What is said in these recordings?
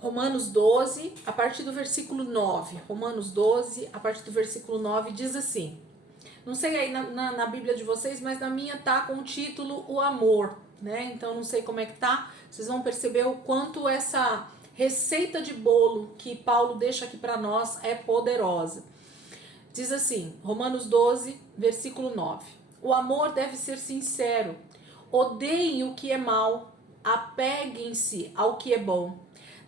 Romanos 12, a partir do versículo 9. Romanos 12, a partir do versículo 9, diz assim. Não sei aí na Bíblia de vocês, mas na minha tá com o título O Amor, né? Então não sei como é que tá. Vocês vão perceber o quanto essa receita de bolo que Paulo deixa aqui para nós é poderosa. Diz assim, Romanos 12, versículo 9. O amor deve ser sincero. Odeiem o que é mal, apeguem-se ao que é bom.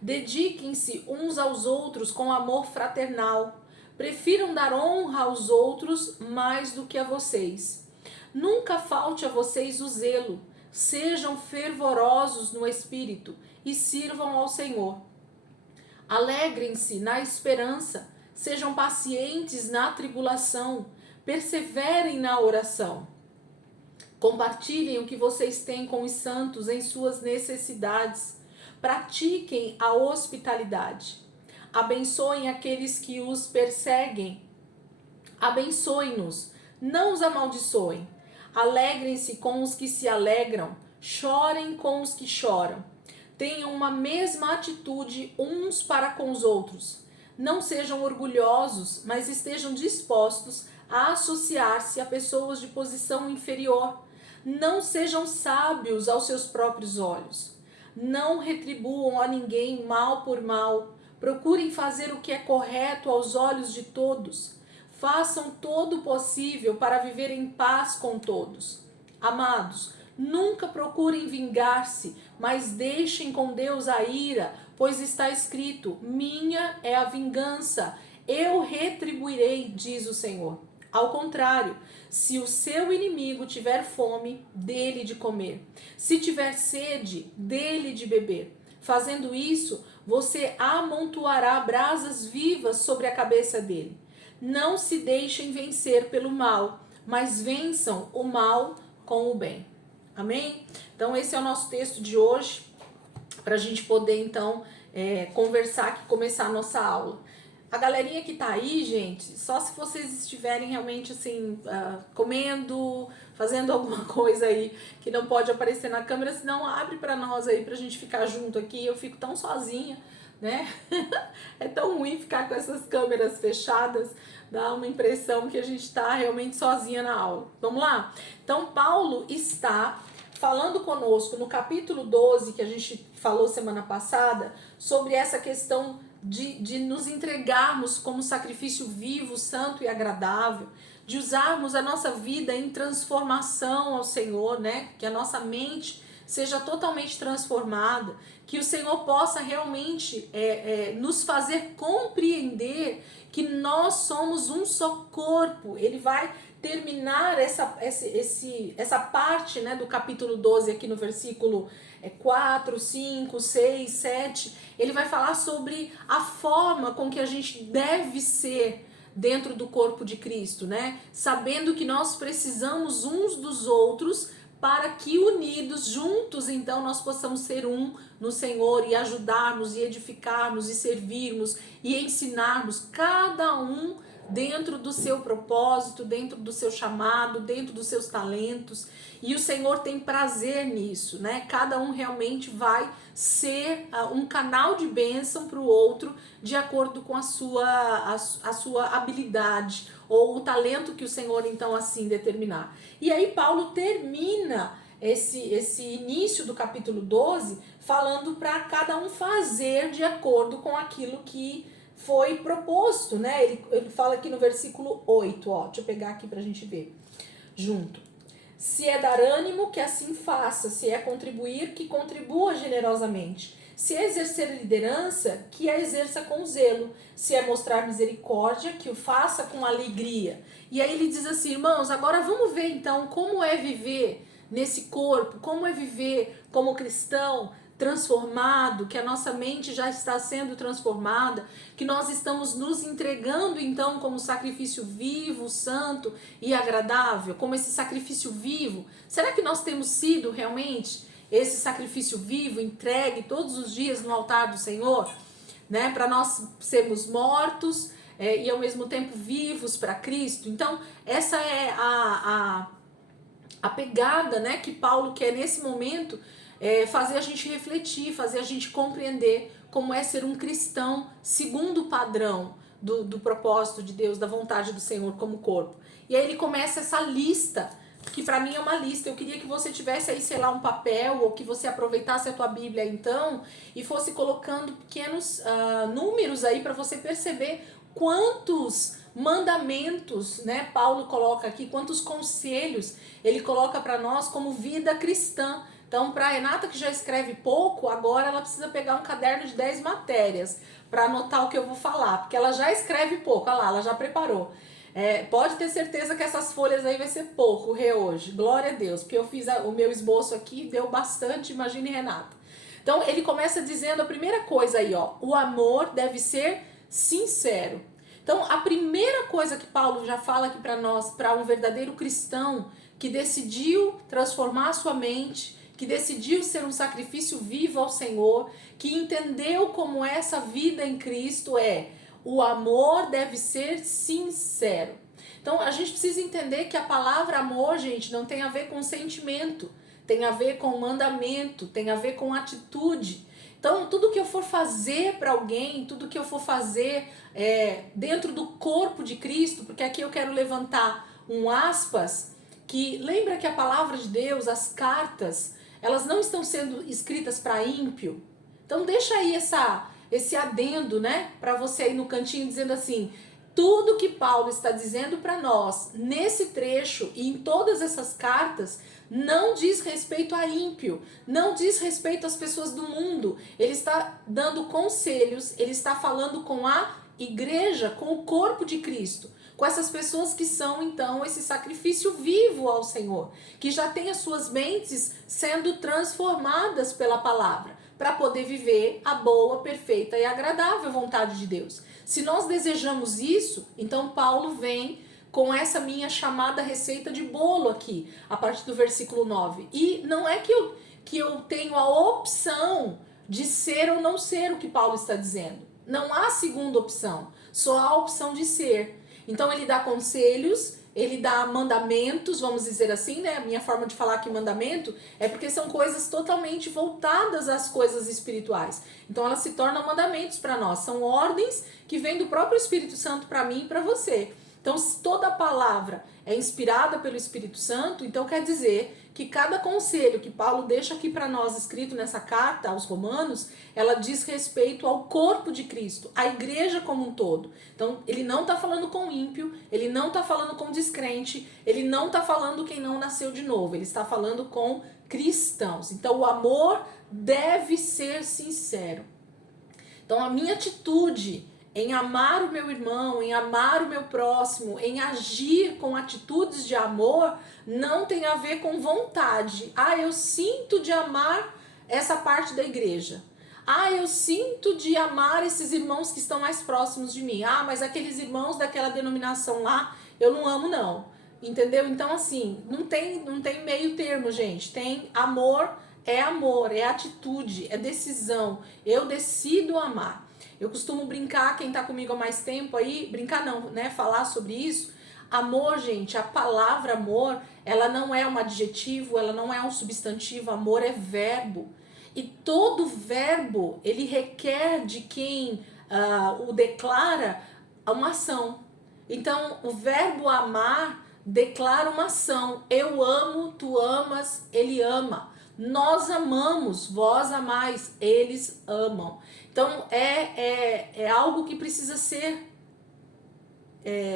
Dediquem-se uns aos outros com amor fraternal. Prefiram dar honra aos outros mais do que a vocês. Nunca falte a vocês o zelo. Sejam fervorosos no espírito e sirvam ao Senhor. Alegrem-se na esperança. Sejam pacientes na tribulação. Perseverem na oração. Compartilhem o que vocês têm com os santos em suas necessidades. Pratiquem a hospitalidade. Abençoem aqueles que os perseguem. Abençoem-nos, não os amaldiçoem. Alegrem-se com os que se alegram. Chorem com os que choram. Tenham uma mesma atitude uns para com os outros. Não sejam orgulhosos, mas estejam dispostos a associar-se a pessoas de posição inferior. Não sejam sábios aos seus próprios olhos. Não retribuam a ninguém mal por mal. Procurem fazer o que é correto aos olhos de todos. Façam todo o possível para viver em paz com todos. Amados, nunca procurem vingar-se, mas deixem com Deus a ira, pois está escrito: minha é a vingança, eu retribuirei, diz o Senhor. Ao contrário, se o seu inimigo tiver fome, dê-lhe de comer. Se tiver sede, dê-lhe de beber. Fazendo isso, você amontoará brasas vivas sobre a cabeça dele. Não se deixem vencer pelo mal, mas vençam o mal com o bem. Amém? Então esse é o nosso texto de hoje, para a gente poder então conversar aqui, começar a nossa aula. A galerinha que tá aí, gente, só se vocês estiverem realmente assim, comendo, fazendo alguma coisa aí que não pode aparecer na câmera, senão abre pra nós aí pra gente ficar junto aqui. Eu fico tão sozinha, né? É tão ruim ficar com essas câmeras fechadas, dá uma impressão que a gente tá realmente sozinha na aula. Vamos lá? Então, Paulo está falando conosco no capítulo 12, que a gente falou semana passada, sobre essa questão de nos entregarmos como sacrifício vivo, santo e agradável, de usarmos a nossa vida em transformação ao Senhor, né? Que a nossa mente seja totalmente transformada, que o Senhor possa realmente nos fazer compreender que nós somos um só corpo. Ele vai terminar essa parte, né, do capítulo 12 aqui no versículo 4, 5, 6, 7, ele vai falar sobre a forma com que a gente deve ser dentro do corpo de Cristo, né? Sabendo que nós precisamos uns dos outros para que unidos, juntos, então nós possamos ser um no Senhor e ajudarmos e edificarmos e servirmos e ensinarmos cada um dentro do seu propósito, dentro do seu chamado, dentro dos seus talentos. E o Senhor tem prazer nisso, né? Cada um realmente vai ser um canal de bênção para o outro de acordo com a sua habilidade ou o talento que o Senhor então assim determinar. E aí Paulo termina esse início do capítulo 12 falando para cada um fazer de acordo com aquilo que foi proposto, né? Ele fala aqui no versículo 8, ó, deixa eu pegar aqui pra gente ver junto. Se é dar ânimo, que assim faça. Se é contribuir, que contribua generosamente. Se é exercer liderança, que a exerça com zelo. Se é mostrar misericórdia, que o faça com alegria. E aí ele diz assim, irmãos, agora vamos ver então como é viver nesse corpo, como é viver como cristão, transformado, que a nossa mente já está sendo transformada, que nós estamos nos entregando então como sacrifício vivo, santo e agradável, como esse sacrifício vivo. Será que nós temos sido realmente esse sacrifício vivo, entregue todos os dias no altar do Senhor, né? Para nós sermos mortos e ao mesmo tempo vivos para Cristo. Então essa é a pegada, né, que Paulo quer nesse momento fazer a gente refletir, fazer a gente compreender como é ser um cristão segundo o padrão do propósito de Deus, da vontade do Senhor como corpo. E aí ele começa essa lista, que para mim é uma lista. Eu queria que você tivesse aí, sei lá, um papel, ou que você aproveitasse a tua Bíblia então e fosse colocando pequenos números aí para você perceber quantos mandamentos, né, Paulo coloca aqui, quantos conselhos ele coloca para nós como vida cristã. Então, para a Renata, que já escreve pouco, agora ela precisa pegar um caderno de 10 matérias para anotar o que eu vou falar, porque ela já escreve pouco. Olha lá, ela já preparou. Pode ter certeza que essas folhas aí vai ser pouco, hoje. Glória a Deus, porque eu fiz o meu esboço aqui, deu bastante, imagine, Renata. Então, ele começa dizendo a primeira coisa aí, ó, o amor deve ser sincero. Então, a primeira coisa que Paulo já fala aqui para nós, para um verdadeiro cristão que decidiu transformar a sua mente, que decidiu ser um sacrifício vivo ao Senhor, que entendeu como é essa vida em Cristo, o amor deve ser sincero. Então, a gente precisa entender que a palavra amor, gente, não tem a ver com sentimento, tem a ver com mandamento, tem a ver com atitude. Então, tudo que eu for fazer para alguém, tudo que eu for fazer dentro do corpo de Cristo, porque aqui eu quero levantar um aspas, que lembra que a palavra de Deus, as cartas, elas não estão sendo escritas para ímpio. Então, deixa aí esse adendo, né, para você aí no cantinho, dizendo assim, tudo que Paulo está dizendo para nós nesse trecho e em todas essas cartas não diz respeito a ímpio, não diz respeito às pessoas do mundo. Ele está dando conselhos, ele está falando com a igreja, com o corpo de Cristo, com essas pessoas que são então esse sacrifício vivo ao Senhor, que já tem as suas mentes sendo transformadas pela palavra, para poder viver a boa, perfeita e agradável vontade de Deus. Se nós desejamos isso, então Paulo vem com essa minha chamada receita de bolo aqui, a partir do versículo 9. E não é que eu tenho a opção de ser ou não ser o que Paulo está dizendo. Não há segunda opção, só há a opção de ser. Então ele dá conselhos, ele dá mandamentos, vamos dizer assim, né? A minha forma de falar aqui mandamento é porque são coisas totalmente voltadas às coisas espirituais. Então elas se tornam mandamentos para nós, são ordens que vêm do próprio Espírito Santo para mim e para você. Então, se toda a palavra é inspirada pelo Espírito Santo, então quer dizer que cada conselho que Paulo deixa aqui para nós, escrito nessa carta aos Romanos, ela diz respeito ao corpo de Cristo, à igreja como um todo. Então, ele não está falando com ímpio, ele não está falando com descrente, ele não está falando quem não nasceu de novo, ele está falando com cristãos. Então, o amor deve ser sincero. Então, a minha atitude em amar o meu irmão, em amar o meu próximo, em agir com atitudes de amor, não tem a ver com vontade. Eu sinto de amar essa parte da igreja. Eu sinto de amar esses irmãos que estão mais próximos de mim. Mas aqueles irmãos daquela denominação lá, eu não amo não. Entendeu? Então assim, não tem meio termo, gente. Tem amor, é atitude, é decisão. Eu decido amar. Eu costumo brincar, quem tá comigo há mais tempo aí, brincar não, né, falar sobre isso. Amor, gente, a palavra amor, ela não é um adjetivo, ela não é um substantivo, amor é verbo. E todo verbo, ele requer de quem o declara uma ação. Então, o verbo amar declara uma ação. Eu amo, tu amas, ele ama. Nós amamos, vós amais, eles amam. Então, é algo que precisa ser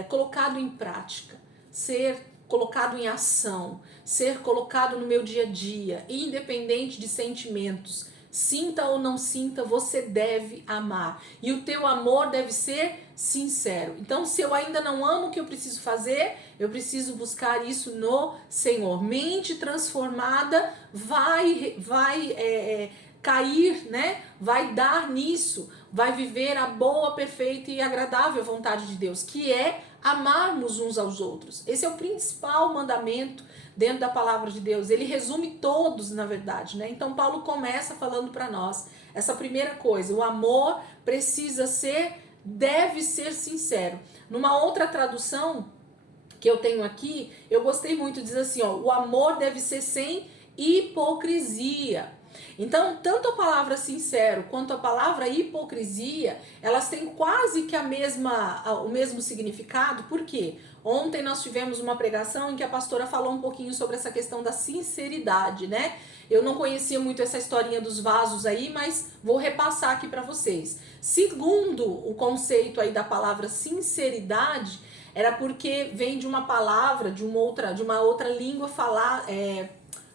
colocado em prática, ser colocado em ação, ser colocado no meu dia a dia, independente de sentimentos. Sinta ou não sinta, você deve amar. E o teu amor deve ser sincero. Então, se eu ainda não amo, o que eu preciso fazer? Eu preciso buscar isso no Senhor. Mente transformada vai cair, né? Vai dar nisso, vai viver a boa, perfeita e agradável vontade de Deus, que é amarmos uns aos outros. Esse é o principal mandamento dentro da palavra de Deus. Ele resume todos, na verdade, né? Então Paulo começa falando para nós essa primeira coisa: o amor deve ser sincero. Numa outra tradução que eu tenho aqui, eu gostei muito, diz assim, o amor deve ser sem hipocrisia. Então, tanto a palavra sincero quanto a palavra hipocrisia, elas têm quase que o mesmo significado. Por quê? Ontem nós tivemos uma pregação em que a pastora falou um pouquinho sobre essa questão da sinceridade, né? Eu não conhecia muito essa historinha dos vasos aí, mas vou repassar aqui para vocês. Segundo o conceito aí da palavra sinceridade, era porque vem de uma palavra, de uma outra língua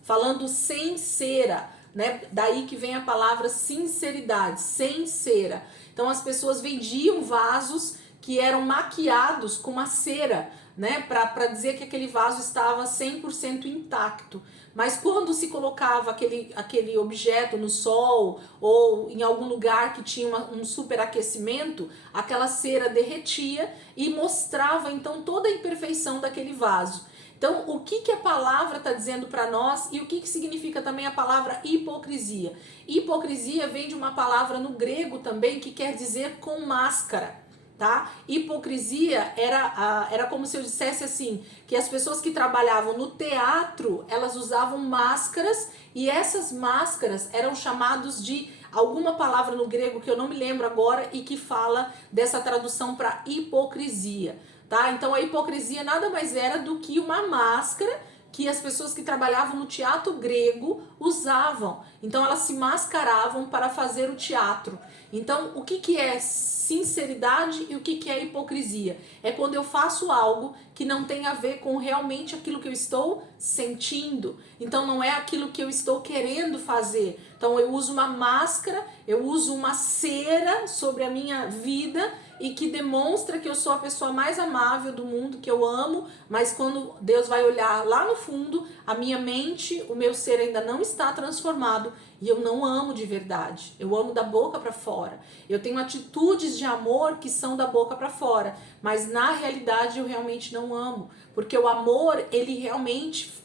falando sem cera, né? Daí que vem a palavra sinceridade, sem cera. Então as pessoas vendiam vasos que eram maquiados com uma cera, né? Para dizer que aquele vaso estava 100% intacto. Mas quando se colocava aquele objeto no sol ou em algum lugar que tinha um superaquecimento, aquela cera derretia e mostrava então toda a imperfeição daquele vaso. Então, o que a palavra está dizendo para nós e o que significa também a palavra hipocrisia? Hipocrisia vem de uma palavra no grego também que quer dizer com máscara. Tá? Hipocrisia era como se eu dissesse assim, que as pessoas que trabalhavam no teatro, elas usavam máscaras e essas máscaras eram chamados de alguma palavra no grego que eu não me lembro agora e que fala dessa tradução para hipocrisia, tá? Então a hipocrisia nada mais era do que uma máscara que as pessoas que trabalhavam no teatro grego usavam. Então elas se mascaravam para fazer o teatro. Então o que é sinceridade e o que é hipocrisia? É quando eu faço algo que não tem a ver com realmente aquilo que eu estou sentindo. Então não é aquilo que eu estou querendo fazer. Então eu uso uma máscara, eu uso uma cera sobre a minha vida e que demonstra que eu sou a pessoa mais amável do mundo, que eu amo, mas quando Deus vai olhar lá no fundo, a minha mente, o meu ser ainda não está transformado e eu não amo de verdade. Eu amo da boca para fora. Eu tenho atitudes de amor que são da boca para fora, mas na realidade eu realmente não amo, porque o amor, ele realmente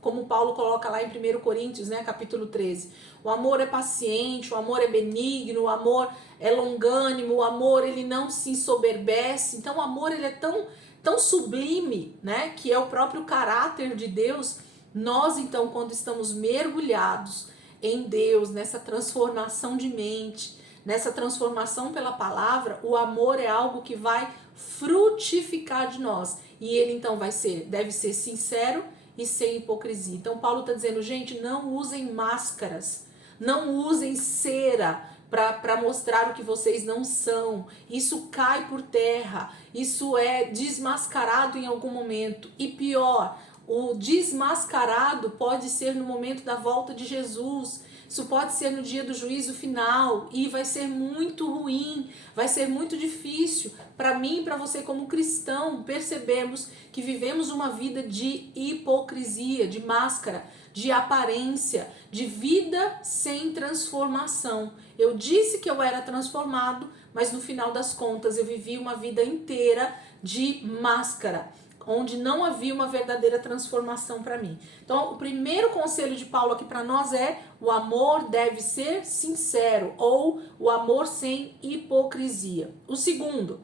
como Paulo coloca lá em 1 Coríntios, né, capítulo 13, o amor é paciente, o amor é benigno, o amor é longânimo, o amor ele não se ensoberbece. Então o amor ele é tão sublime, né, que é o próprio caráter de Deus. Nós então, quando estamos mergulhados em Deus, nessa transformação de mente, nessa transformação pela palavra, o amor é algo que vai frutificar de nós. E ele então deve ser sincero e sem hipocrisia. Então Paulo está dizendo, gente, não usem máscaras, não usem cera para mostrar o que vocês não são. Isso cai por terra, isso é desmascarado em algum momento. E pior, o desmascarado pode ser no momento da volta de Jesus. Isso pode ser no dia do juízo final e vai ser muito ruim, vai ser muito difícil para mim e para você como cristão percebermos que vivemos uma vida de hipocrisia, de máscara, de aparência, de vida sem transformação. Eu disse que eu era transformado, mas no final das contas eu vivi uma vida inteira de máscara, onde não havia uma verdadeira transformação para mim. Então, o primeiro conselho de Paulo aqui para nós é: o amor deve ser sincero, ou o amor sem hipocrisia. O segundo,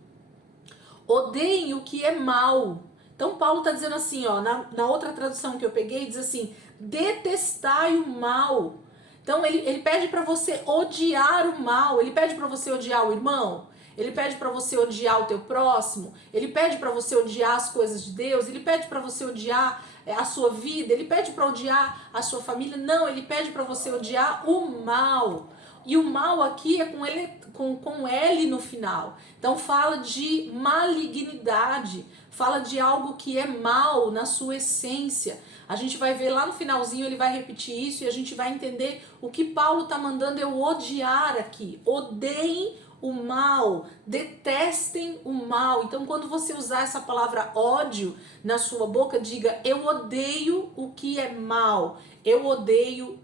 odeiem o que é mal. Então, Paulo está dizendo assim, ó, na outra tradução que eu peguei, diz assim: detestai o mal. Então, ele pede para você odiar o mal, ele pede para você odiar o irmão, ele pede para você odiar o teu próximo, ele pede para você odiar as coisas de Deus, ele pede para você odiar a sua vida, ele pede para odiar a sua família. Não, ele pede para você odiar o mal. E o mal aqui é com L no final. Então fala de malignidade, fala de algo que é mal na sua essência. A gente vai ver lá no finalzinho, ele vai repetir isso e a gente vai entender o que Paulo está mandando eu odiar aqui. Odeiem o mal, detestem o mal. Então, quando você usar essa palavra ódio na sua boca, diga: eu odeio o que é mal, eu odeio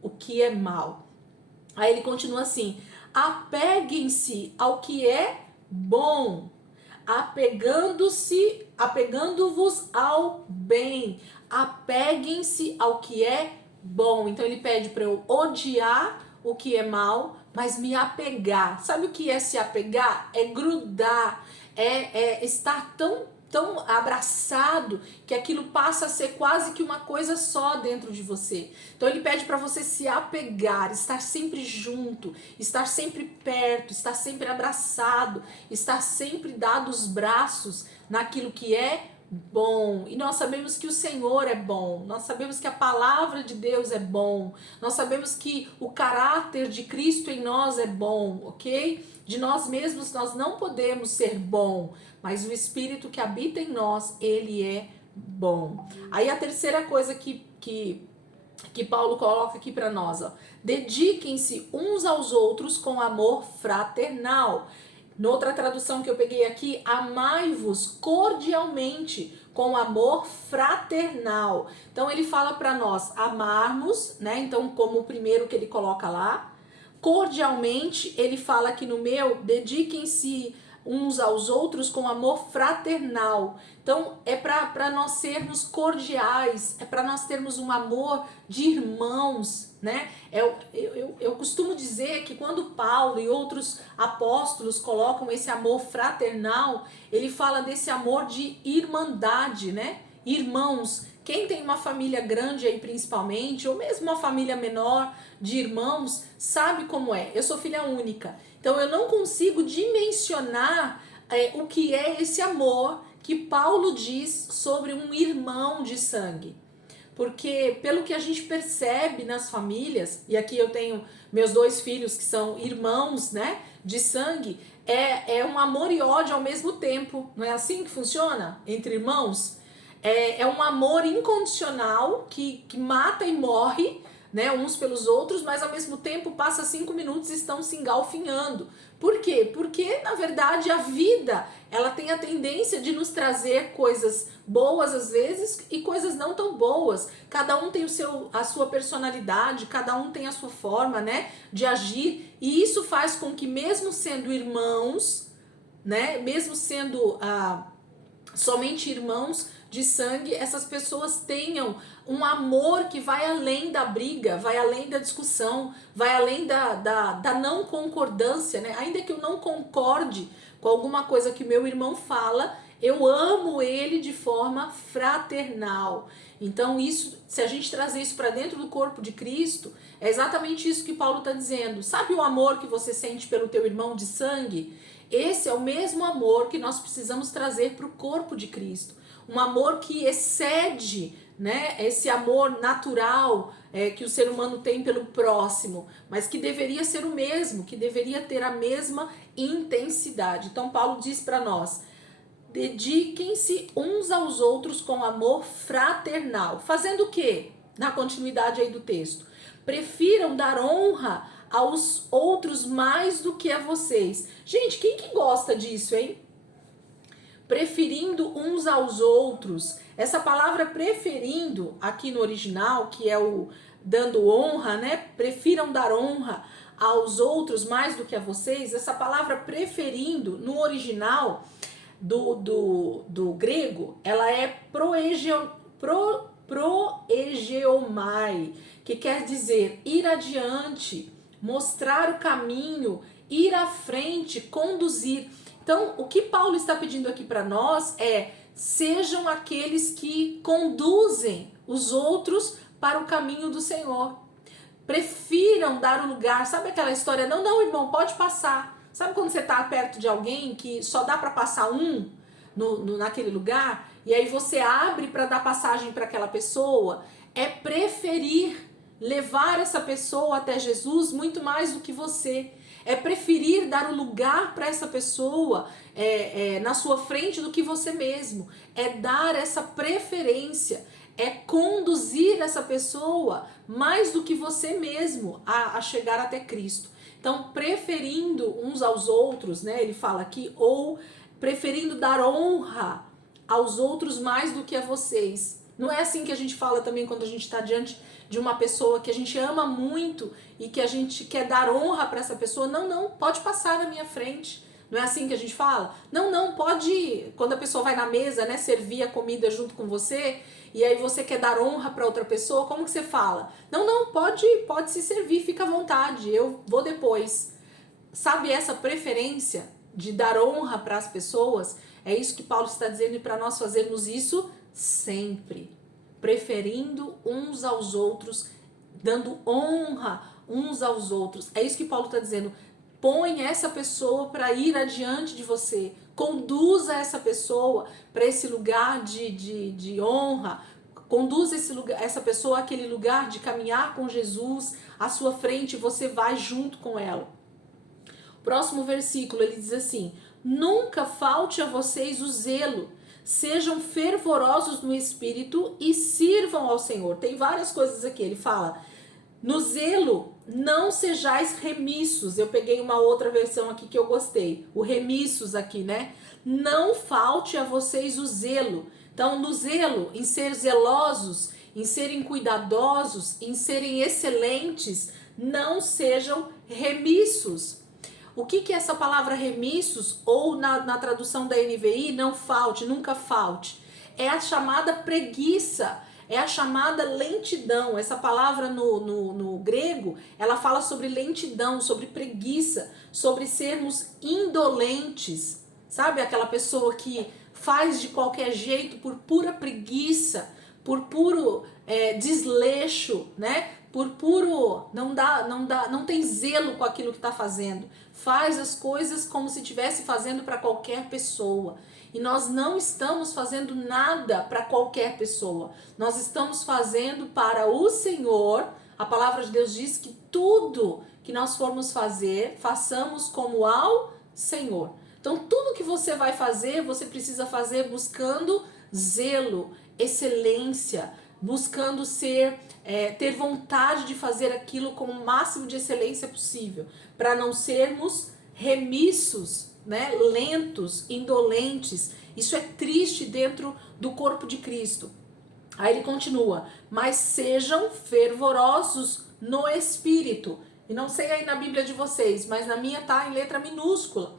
o que é mal. Aí ele continua assim: apeguem-se ao que é bom, apegando-vos ao bem, apeguem-se ao que é bom. Então ele pede para eu odiar o que é mal, mas me apegar. Sabe o que é se apegar? É grudar, é estar tão tão abraçado que aquilo passa a ser quase que uma coisa só dentro de você. Então ele pede para você se apegar, estar sempre junto, estar sempre perto, estar sempre abraçado, estar sempre dado os braços naquilo que é bom. E nós sabemos que o Senhor é bom, nós sabemos que a palavra de Deus é bom, nós sabemos que o caráter de Cristo em nós é bom, ok? De nós mesmos nós não podemos ser bom, mas o Espírito que habita em nós, ele é bom. Aí a terceira coisa que Paulo coloca aqui para nós, ó, dediquem-se uns aos outros com amor fraternal. Noutra tradução que eu peguei aqui, amai-vos cordialmente com amor fraternal. Então ele fala para nós amarmos, né? Então como o primeiro que ele coloca lá, cordialmente, ele fala aqui no meu, dediquem-se uns aos outros com amor fraternal. Então é para nós sermos cordiais, é para nós termos um amor de irmãos, né? Eu costumo dizer que quando Paulo e outros apóstolos colocam esse amor fraternal, ele fala desse amor de irmandade, né? Irmãos. Quem tem uma família grande aí principalmente, ou mesmo uma família menor de irmãos, sabe como é. Eu sou filha única, então eu não consigo dimensionar o que é esse amor que Paulo diz sobre um irmão de sangue. Porque pelo que a gente percebe nas famílias, e aqui eu tenho meus 2 filhos que são irmãos, né, de sangue, é um amor e ódio ao mesmo tempo. Não é assim que funciona entre irmãos? É um amor incondicional que mata e morre, né, uns pelos outros, mas ao mesmo tempo passa 5 minutos e estão se engalfinhando. Por quê? Porque na verdade a vida ela tem a tendência de nos trazer coisas boas às vezes e coisas não tão boas. Cada um tem a sua personalidade, cada um tem a sua forma, né, de agir, e isso faz com que mesmo sendo irmãos, né, mesmo sendo somente irmãos de sangue, essas pessoas tenham um amor que vai além da briga, vai além da discussão, vai além da não concordância, né? Ainda que eu não concorde com alguma coisa que meu irmão fala, eu amo ele de forma fraternal. Então isso, se a gente trazer isso para dentro do corpo de Cristo, é exatamente isso que Paulo está dizendo. Sabe o amor que você sente pelo teu irmão de sangue? Esse é o mesmo amor que nós precisamos trazer para o corpo de Cristo. Um amor que excede, né, esse amor natural que o ser humano tem pelo próximo, mas que deveria ser o mesmo, que deveria ter a mesma intensidade. Então Paulo diz para nós, dediquem-se uns aos outros com amor fraternal. Fazendo o quê? Na continuidade aí do texto. Prefiram dar honra aos outros mais do que a vocês. Gente, quem que gosta disso, hein? Preferindo uns aos outros. Essa palavra preferindo, aqui no original, que é o dando honra, né? Prefiram dar honra aos outros mais do que a vocês. Essa palavra preferindo, no original do grego, ela é proegeomai, que quer dizer ir adiante, mostrar o caminho, ir à frente, conduzir. Então, o que Paulo está pedindo aqui para nós é: sejam aqueles que conduzem os outros para o caminho do Senhor. Prefiram dar o lugar. Sabe aquela história? Não, irmão, pode passar. Sabe quando você está perto de alguém que só dá para passar um naquele lugar? E aí você abre para dar passagem para aquela pessoa? É preferir levar essa pessoa até Jesus muito mais do que você. É preferir dar o lugar para essa pessoa na sua frente do que você mesmo. É dar essa preferência. É conduzir essa pessoa mais do que você mesmo a chegar até Cristo. Então, preferindo uns aos outros, né? Ele fala aqui, ou preferindo dar honra aos outros mais do que a vocês. Não é assim que a gente fala também quando a gente está diante de uma pessoa que a gente ama muito e que a gente quer dar honra para essa pessoa? Não, pode passar na minha frente. Não é assim que a gente fala? Não, pode, quando a pessoa vai na mesa, né, servir a comida junto com você, e aí você quer dar honra para outra pessoa, como que você fala? Não, pode se servir, fica à vontade, eu vou depois. Sabe essa preferência? de dar honra para as pessoas, é isso que Paulo está dizendo, e para nós fazermos isso sempre, preferindo uns aos outros, dando honra uns aos outros. É isso que Paulo está dizendo. Põe essa pessoa para ir adiante de você, conduza essa pessoa para esse lugar de honra, conduza essa pessoa àquele lugar de caminhar com Jesus à sua frente, você vai junto com ela. Próximo versículo, ele diz assim: nunca falte a vocês o zelo, sejam fervorosos no espírito e sirvam ao Senhor. Tem várias coisas aqui, ele fala, no zelo não sejais remissos. Eu peguei uma outra versão aqui que eu gostei, o remissos aqui, né? Não falte a vocês o zelo. Então, no zelo, em ser zelosos, em serem cuidadosos, em serem excelentes, não sejam remissos. O que é essa palavra remissos, ou na tradução da NVI, não falte, nunca falte? É a chamada preguiça, é a chamada lentidão. Essa palavra no grego, ela fala sobre lentidão, sobre preguiça, sobre sermos indolentes. Sabe aquela pessoa que faz de qualquer jeito por pura preguiça, por puro desleixo, né? Por puro, não tem zelo com aquilo que está fazendo. Faz as coisas como se estivesse fazendo para qualquer pessoa. E nós não estamos fazendo nada para qualquer pessoa. Nós estamos fazendo para o Senhor. A palavra de Deus diz que tudo que nós formos fazer, façamos como ao Senhor. Então, tudo que você vai fazer, você precisa fazer buscando zelo, excelência, buscando ter vontade de fazer aquilo com o máximo de excelência possível, para não sermos remissos, né, lentos, indolentes. Isso é triste dentro do corpo de Cristo. Aí ele continua, mas sejam fervorosos no Espírito. E não sei aí na Bíblia de vocês, mas na minha tá em letra minúscula.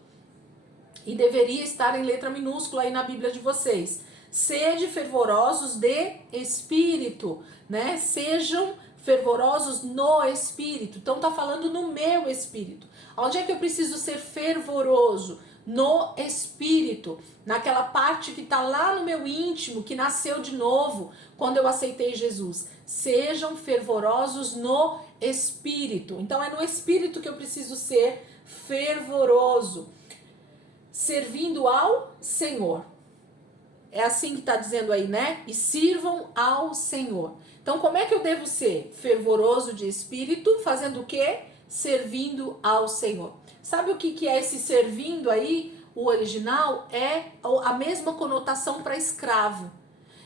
E deveria estar em letra minúscula aí na Bíblia de vocês. Sede fervorosos de espírito, né? Sejam fervorosos no espírito. Então tá falando no meu espírito. Onde é que eu preciso ser fervoroso? No espírito, naquela parte que tá lá no meu íntimo, que nasceu de novo quando eu aceitei Jesus. Sejam fervorosos no espírito. Então é no espírito que eu preciso ser fervoroso, servindo ao Senhor. É assim que está dizendo aí, né? E sirvam ao Senhor. Então, como é que eu devo ser? Fervoroso de espírito, fazendo o quê? Servindo ao Senhor. Sabe o que é esse servindo aí? O original é a mesma conotação para escravo.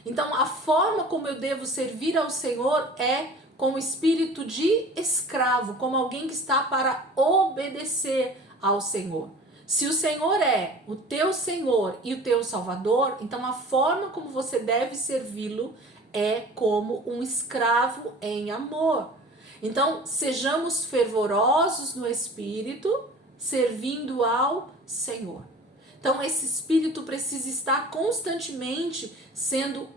Então, a forma como eu devo servir ao Senhor é com o espírito de escravo, como alguém que está para obedecer ao Senhor. Se o Senhor é o teu Senhor e o teu Salvador, então a forma como você deve servi-lo é como um escravo em amor. Então, sejamos fervorosos no Espírito, servindo ao Senhor. Então, esse Espírito precisa estar constantemente sendo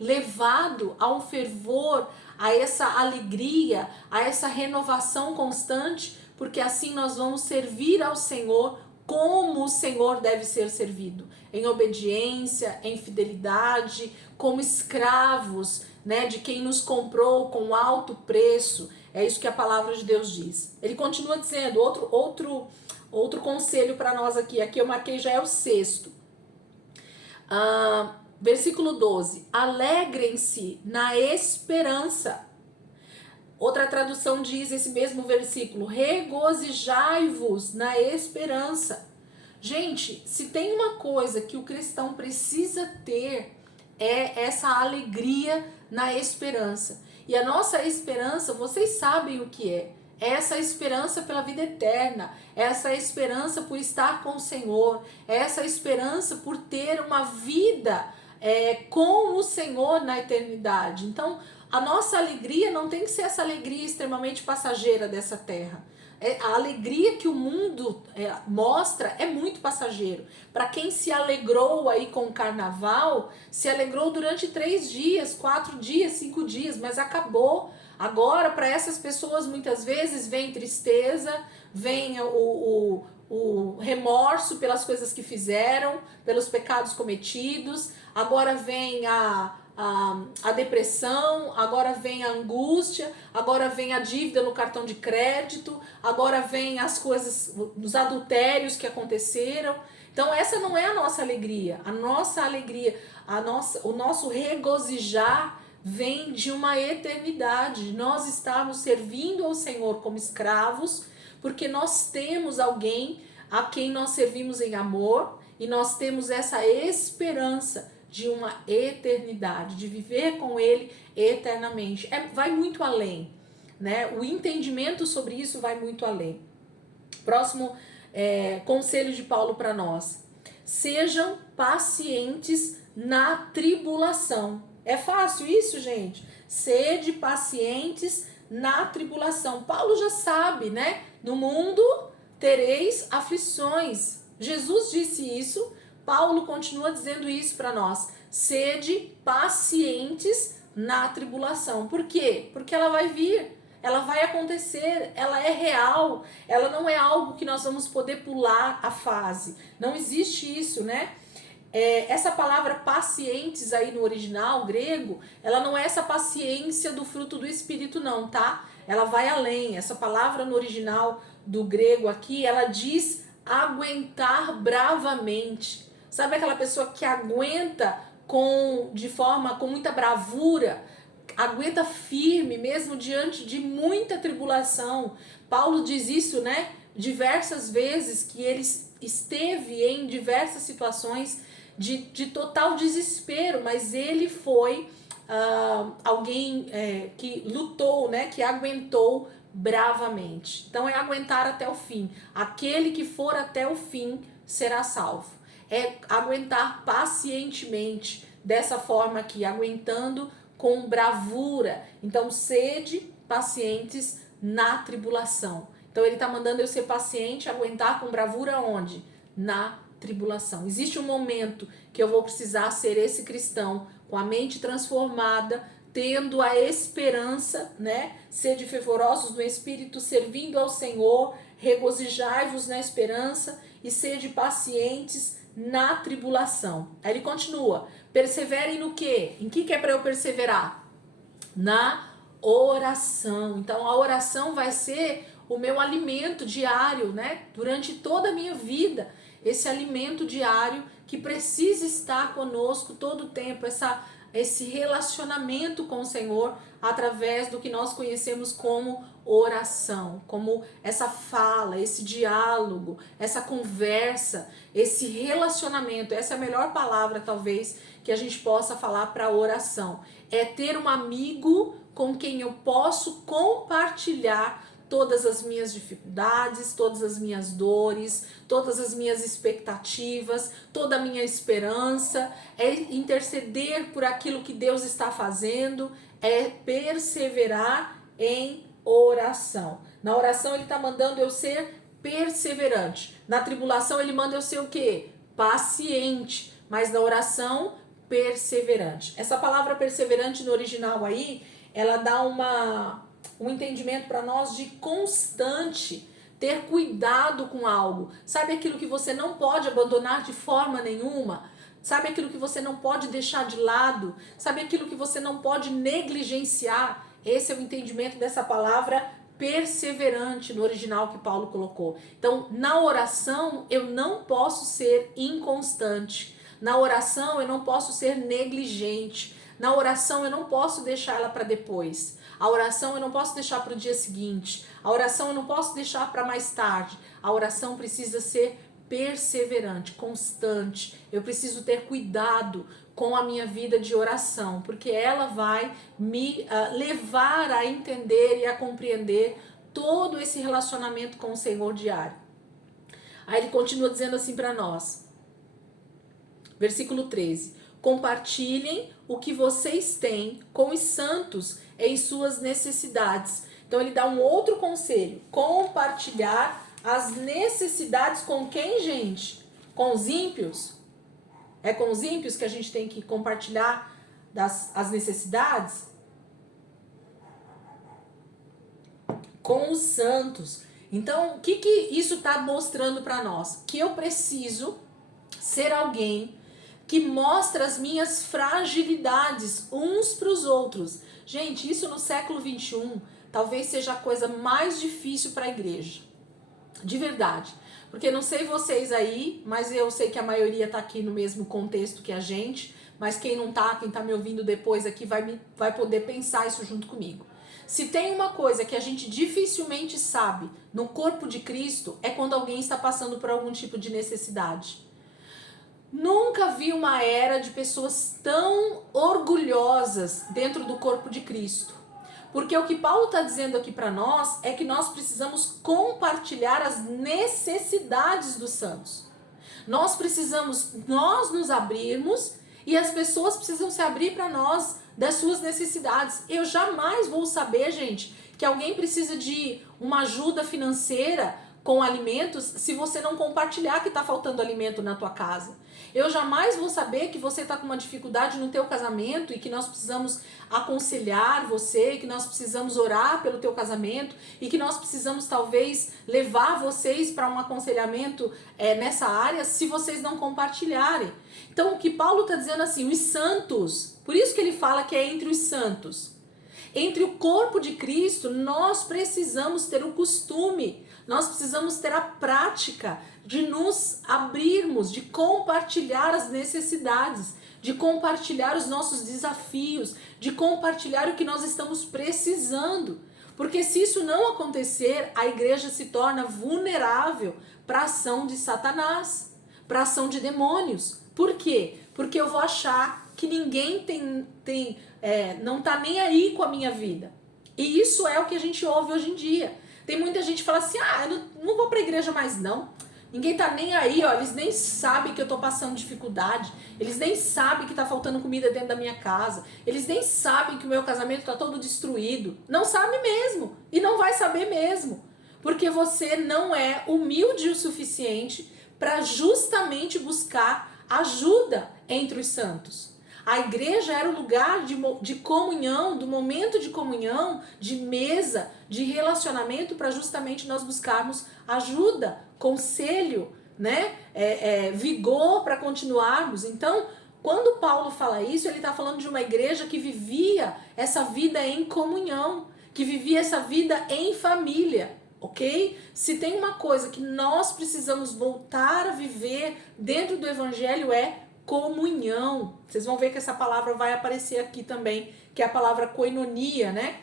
levado a um fervor, a essa alegria, a essa renovação constante, porque assim nós vamos servir ao Senhor como o Senhor deve ser servido, em obediência, em fidelidade, como escravos, né, de quem nos comprou com alto preço. É isso que a palavra de Deus diz. Ele continua dizendo, outro conselho para nós aqui eu marquei, já é o 6º. Versículo 12, alegrem-se na esperança. Outra tradução diz esse mesmo versículo, regozijai-vos na esperança. Gente, se tem uma coisa que o cristão precisa ter, é essa alegria na esperança. E a nossa esperança, vocês sabem o que é. É essa esperança pela vida eterna, é essa esperança por estar com o Senhor, é essa esperança por ter uma vida com o Senhor na eternidade. Então, a nossa alegria não tem que ser essa alegria extremamente passageira dessa terra. A alegria que o mundo mostra é muito passageiro. Para quem se alegrou aí com o carnaval, se alegrou durante 3 dias, 4 dias, 5 dias, mas acabou. Agora, para essas pessoas, muitas vezes, vem tristeza, vem o remorso pelas coisas que fizeram, pelos pecados cometidos, agora vem a depressão, agora vem a angústia, agora vem a dívida no cartão de crédito, agora vem as coisas, os adultérios que aconteceram. Então essa não é a nossa alegria. A nossa alegria, o nosso regozijar vem de uma eternidade. Nós estamos servindo ao Senhor como escravos, porque nós temos alguém a quem nós servimos em amor e nós temos essa esperança de uma eternidade, de viver com Ele eternamente. Vai muito além, né? O entendimento sobre isso vai muito além. Próximo conselho de Paulo para nós: sejam pacientes na tribulação. É fácil isso, gente? Sede pacientes na tribulação. Paulo já sabe, né? No mundo tereis aflições. Jesus disse isso. Paulo continua dizendo isso para nós. Sede pacientes na tribulação. Por quê? Porque ela vai vir, ela vai acontecer, ela é real, ela não é algo que nós vamos poder pular a fase. Não existe isso, né? Essa palavra pacientes aí no original grego, ela não é essa paciência do fruto do Espírito não, tá? Ela vai além. Essa palavra no original do grego aqui, ela diz aguentar bravamente. Sabe aquela pessoa que aguenta com muita bravura, aguenta firme mesmo diante de muita tribulação. Paulo diz isso, né? Diversas vezes, que ele esteve em diversas situações de total desespero, mas ele foi alguém que lutou, né? Que aguentou bravamente. Então é aguentar até o fim. Aquele que for até o fim será salvo. É aguentar pacientemente, dessa forma aqui, aguentando com bravura. Então, sede pacientes na tribulação. Então, ele está mandando eu ser paciente, aguentar com bravura onde? Na tribulação. Existe um momento que eu vou precisar ser esse cristão com a mente transformada, tendo a esperança, né? Sede fervorosos no Espírito, servindo ao Senhor, regozijai-vos na esperança e sede pacientes na tribulação. Aí ele continua: perseverem no quê? Em que é para eu perseverar? Na oração. Então a oração vai ser o meu alimento diário, né? Durante toda a minha vida, esse alimento diário que precisa estar conosco todo o tempo, esse relacionamento com o Senhor através do que nós conhecemos como oração, como essa fala, esse diálogo, essa conversa, esse relacionamento. Essa é a melhor palavra talvez que a gente possa falar para oração. É ter um amigo com quem eu posso compartilhar todas as minhas dificuldades, todas as minhas dores, todas as minhas expectativas, toda a minha esperança, é interceder por aquilo que Deus está fazendo, é perseverar em oração. Na oração ele está mandando eu ser perseverante. Na tribulação ele manda eu ser o quê? Paciente. Mas na oração, perseverante. Essa palavra perseverante no original aí, ela dá um entendimento para nós de constante, ter cuidado com algo. Sabe aquilo que você não pode abandonar de forma nenhuma? Sabe aquilo que você não pode deixar de lado? Sabe aquilo que você não pode negligenciar? Esse é o entendimento dessa palavra perseverante no original que Paulo colocou. Então, na oração, eu não posso ser inconstante. Na oração, eu não posso ser negligente. Na oração, eu não posso deixar ela para depois. A oração eu não posso deixar para o dia seguinte. A oração eu não posso deixar para mais tarde. A oração precisa ser perseverante, constante. Eu preciso ter cuidado com a minha vida de oração, porque ela vai me levar a entender e a compreender todo esse relacionamento com o Senhor diário. Aí ele continua dizendo assim para nós. Versículo 13. Compartilhem o que vocês têm com os santos em suas necessidades. Então ele dá um outro conselho: compartilhar as necessidades com quem, gente? Com os ímpios? É com os ímpios que a gente tem que compartilhar as necessidades? Com os santos. Então, o que isso está mostrando para nós? Que eu preciso ser alguém que mostra as minhas fragilidades uns para os outros. Gente, isso no século 21 talvez seja a coisa mais difícil para a igreja. De verdade. Porque não sei vocês aí, mas eu sei que a maioria tá aqui no mesmo contexto que a gente, mas quem não tá, quem tá me ouvindo depois aqui vai poder pensar isso junto comigo. Se tem uma coisa que a gente dificilmente sabe no corpo de Cristo, é quando alguém está passando por algum tipo de necessidade. Nunca vi uma era de pessoas tão orgulhosas dentro do corpo de Cristo. Porque o que Paulo está dizendo aqui para nós é que nós precisamos compartilhar as necessidades dos santos. Nós precisamos nos abrirmos e as pessoas precisam se abrir para nós das suas necessidades. Eu jamais vou saber, gente, que alguém precisa de uma ajuda financeira com alimentos se você não compartilhar que está faltando alimento na tua casa. Eu jamais vou saber que você está com uma dificuldade no teu casamento e que nós precisamos aconselhar você, que nós precisamos orar pelo teu casamento e que nós precisamos talvez levar vocês para um aconselhamento nessa área se vocês não compartilharem. Então o que Paulo está dizendo assim, os santos, por isso que ele fala que é entre os santos. Entre o corpo de Cristo, nós precisamos ter o costume, nós precisamos ter a prática de nos abrirmos, de compartilhar as necessidades, de compartilhar os nossos desafios, de compartilhar o que nós estamos precisando. Porque se isso não acontecer, a igreja se torna vulnerável para a ação de Satanás, para a ação de demônios. Por quê? Porque eu vou achar que ninguém não está nem aí com a minha vida. E isso é o que a gente ouve hoje em dia. Tem muita gente que fala assim, eu não vou para a igreja mais não. Ninguém tá nem aí, ó, eles nem sabem que eu tô passando dificuldade, eles nem sabem que tá faltando comida dentro da minha casa, eles nem sabem que o meu casamento tá todo destruído. Não sabe mesmo, e não vai saber mesmo, porque você não é humilde o suficiente para justamente buscar ajuda entre os santos. A igreja era o lugar de comunhão, do momento de comunhão, de mesa, de relacionamento, para justamente nós buscarmos ajuda, conselho, né? Vigor para continuarmos. Então, quando Paulo fala isso, ele está falando de uma igreja que vivia essa vida em comunhão, que vivia essa vida em família, ok? Se tem uma coisa que nós precisamos voltar a viver dentro do evangelho é comunhão. Vocês vão ver que essa palavra vai aparecer aqui também, que é a palavra koinonia, né?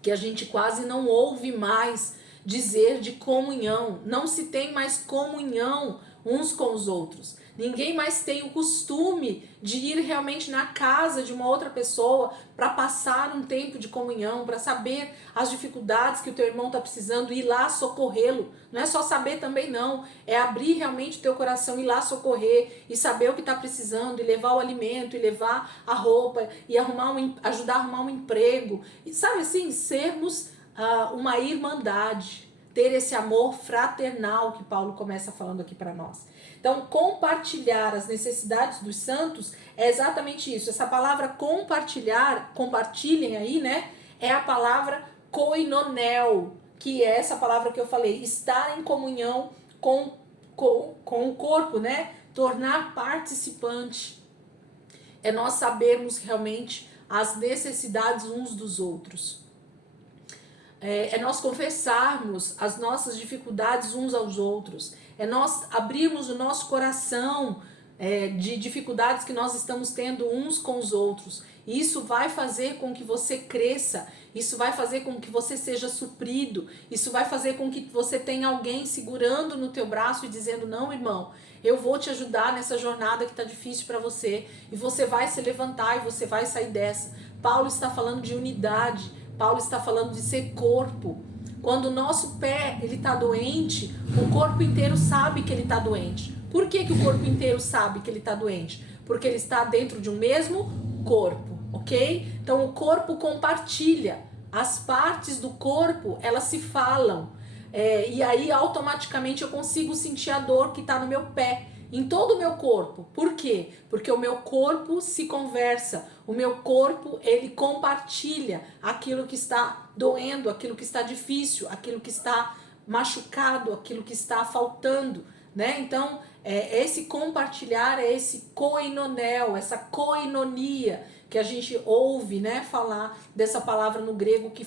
Que a gente quase não ouve mais dizer de comunhão. Não se tem mais comunhão uns com os outros. Ninguém mais tem o costume de ir realmente na casa de uma outra pessoa para passar um tempo de comunhão, para saber as dificuldades que o teu irmão está precisando e ir lá socorrê-lo. Não é só saber também não, é abrir realmente o teu coração, ir lá socorrer e saber o que está precisando, e levar o alimento, e levar a roupa, e ajudar a arrumar um emprego. E sabe assim, sermos uma irmandade, ter esse amor fraternal que Paulo começa falando aqui para nós. Então, compartilhar as necessidades dos santos é exatamente isso. Essa palavra compartilhar, compartilhem aí, né? É a palavra koinonel, que é essa palavra que eu falei, estar em comunhão com o corpo, né? Tornar participante. É nós sabermos realmente as necessidades uns dos outros. É nós confessarmos as nossas dificuldades uns aos outros. É nós abrirmos o nosso coração de dificuldades que nós estamos tendo uns com os outros. E isso vai fazer com que você cresça, isso vai fazer com que você seja suprido, isso vai fazer com que você tenha alguém segurando no teu braço e dizendo, não, irmão, eu vou te ajudar nessa jornada que está difícil para você, e você vai se levantar e você vai sair dessa. Paulo está falando de unidade, Paulo está falando de ser corpo. Quando o nosso pé está doente, o corpo inteiro sabe que ele está doente. Por que o corpo inteiro sabe que ele está doente? Porque ele está dentro de um mesmo corpo, ok? Então o corpo compartilha. As partes do corpo, elas se falam. E aí automaticamente eu consigo sentir a dor que está no meu pé, em todo o meu corpo. Por quê? Porque o meu corpo se conversa, o meu corpo ele compartilha aquilo que está doendo, aquilo que está difícil, aquilo que está machucado, aquilo que está faltando, né? Então, esse compartilhar é esse koinonel, essa koinonia que a gente ouve, né, falar dessa palavra no grego que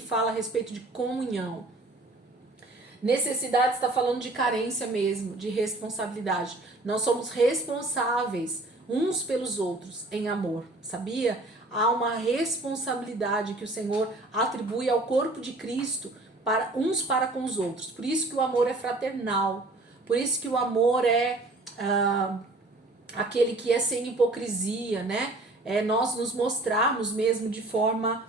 fala a respeito de comunhão. Necessidade está falando de carência mesmo, de responsabilidade. Nós somos responsáveis uns pelos outros em amor, sabia? Há uma responsabilidade que o Senhor atribui ao corpo de Cristo para uns para com os outros. Por isso que o amor é fraternal. Por isso que o amor é aquele que é sem hipocrisia, né? É nós nos mostrarmos mesmo de forma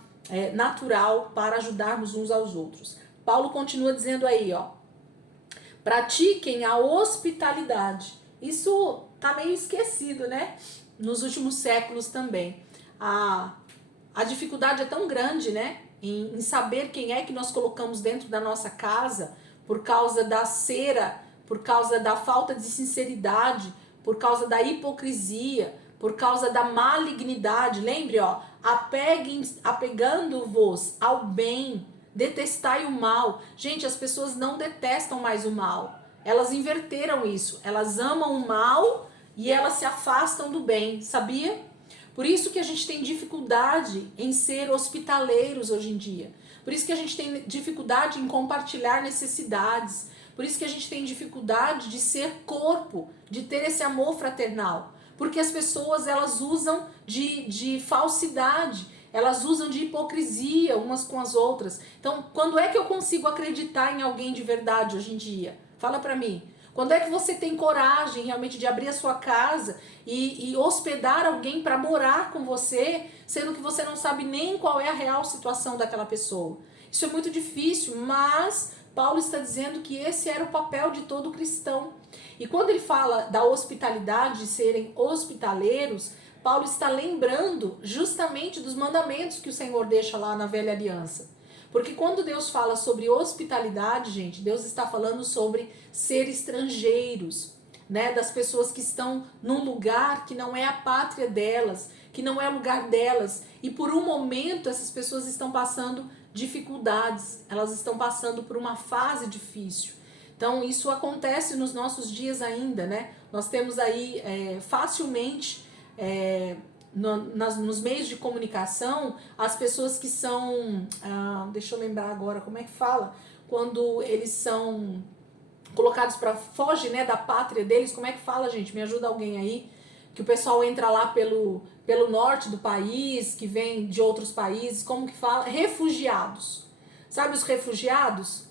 natural para ajudarmos uns aos outros. Paulo continua dizendo aí, ó, pratiquem a hospitalidade. Isso tá meio esquecido, né? Nos últimos séculos também. A dificuldade é tão grande, né? Em saber quem é que nós colocamos dentro da nossa casa por causa da cera, por causa da falta de sinceridade, por causa da hipocrisia, por causa da malignidade. Lembre, ó, apegando-vos ao bem, detestai o mal. Gente, as pessoas não detestam mais o mal. Elas inverteram isso. Elas amam o mal e elas se afastam do bem, sabia? Por isso que a gente tem dificuldade em ser hospitaleiros hoje em dia. Por isso que a gente tem dificuldade em compartilhar necessidades. Por isso que a gente tem dificuldade de ser corpo, de ter esse amor fraternal. Porque as pessoas, elas usam de falsidade, elas usam de hipocrisia umas com as outras. Então, quando é que eu consigo acreditar em alguém de verdade hoje em dia? Fala pra mim. Quando é que você tem coragem realmente de abrir a sua casa e hospedar alguém para morar com você, sendo que você não sabe nem qual é a real situação daquela pessoa? Isso é muito difícil, mas Paulo está dizendo que esse era o papel de todo cristão. E quando ele fala da hospitalidade, de serem hospitaleiros, Paulo está lembrando justamente dos mandamentos que o Senhor deixa lá na Velha Aliança. Porque quando Deus fala sobre hospitalidade, gente, Deus está falando sobre ser estrangeiros, né? Das pessoas que estão num lugar que não é a pátria delas, que não é o lugar delas. E por um momento essas pessoas estão passando dificuldades, elas estão passando por uma fase difícil. Então isso acontece nos nossos dias ainda, né? Nós temos aí facilmente nos meios de comunicação as pessoas que são, deixa eu lembrar agora como é que fala, quando eles são colocados para foge, né, da pátria deles, como é que fala, gente? Me ajuda alguém aí, que o pessoal entra lá pelo norte do país, que vem de outros países, como que fala? Refugiados. Sabe os refugiados?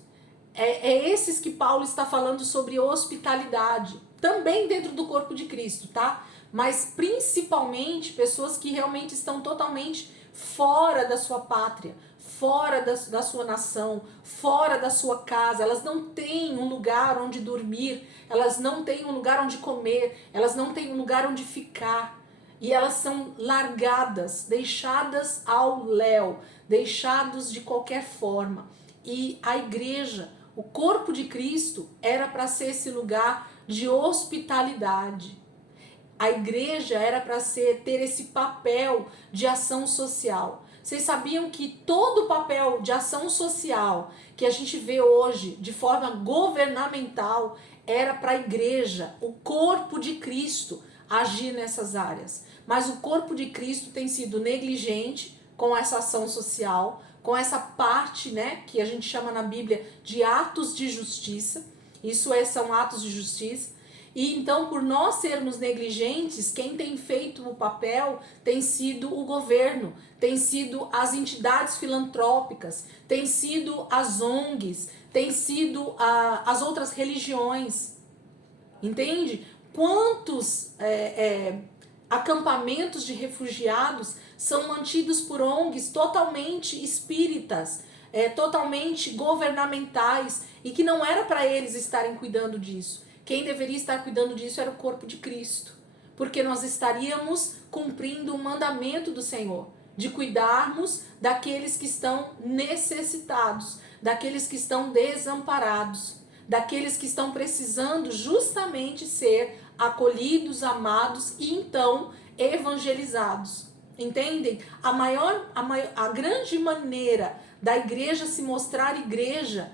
É esses que Paulo está falando sobre hospitalidade, também dentro do corpo de Cristo, tá? Mas principalmente pessoas que realmente estão totalmente fora da sua pátria, fora da sua nação, fora da sua casa. Elas não têm um lugar onde dormir, elas não têm um lugar onde comer, elas não têm um lugar onde ficar. E elas são largadas, deixadas ao léu, deixados de qualquer forma. E a igreja, o corpo de Cristo, era para ser esse lugar de hospitalidade. A igreja era para ter esse papel de ação social. Vocês sabiam que todo o papel de ação social que a gente vê hoje de forma governamental era para a igreja, o corpo de Cristo, agir nessas áreas. Mas o corpo de Cristo tem sido negligente com essa ação social, com essa parte, né, que a gente chama na Bíblia de atos de justiça. São atos de justiça. E então, por nós sermos negligentes, quem tem feito o papel tem sido o governo, tem sido as entidades filantrópicas, tem sido as ONGs, tem sido as outras religiões. Entende? Quantos acampamentos de refugiados são mantidos por ONGs totalmente espíritas, totalmente governamentais, e que não era para eles estarem cuidando disso. Quem deveria estar cuidando disso era o corpo de Cristo, porque nós estaríamos cumprindo o mandamento do Senhor, de cuidarmos daqueles que estão necessitados, daqueles que estão desamparados, daqueles que estão precisando justamente ser acolhidos, amados e então evangelizados. Entendem? A grande maneira da igreja se mostrar igreja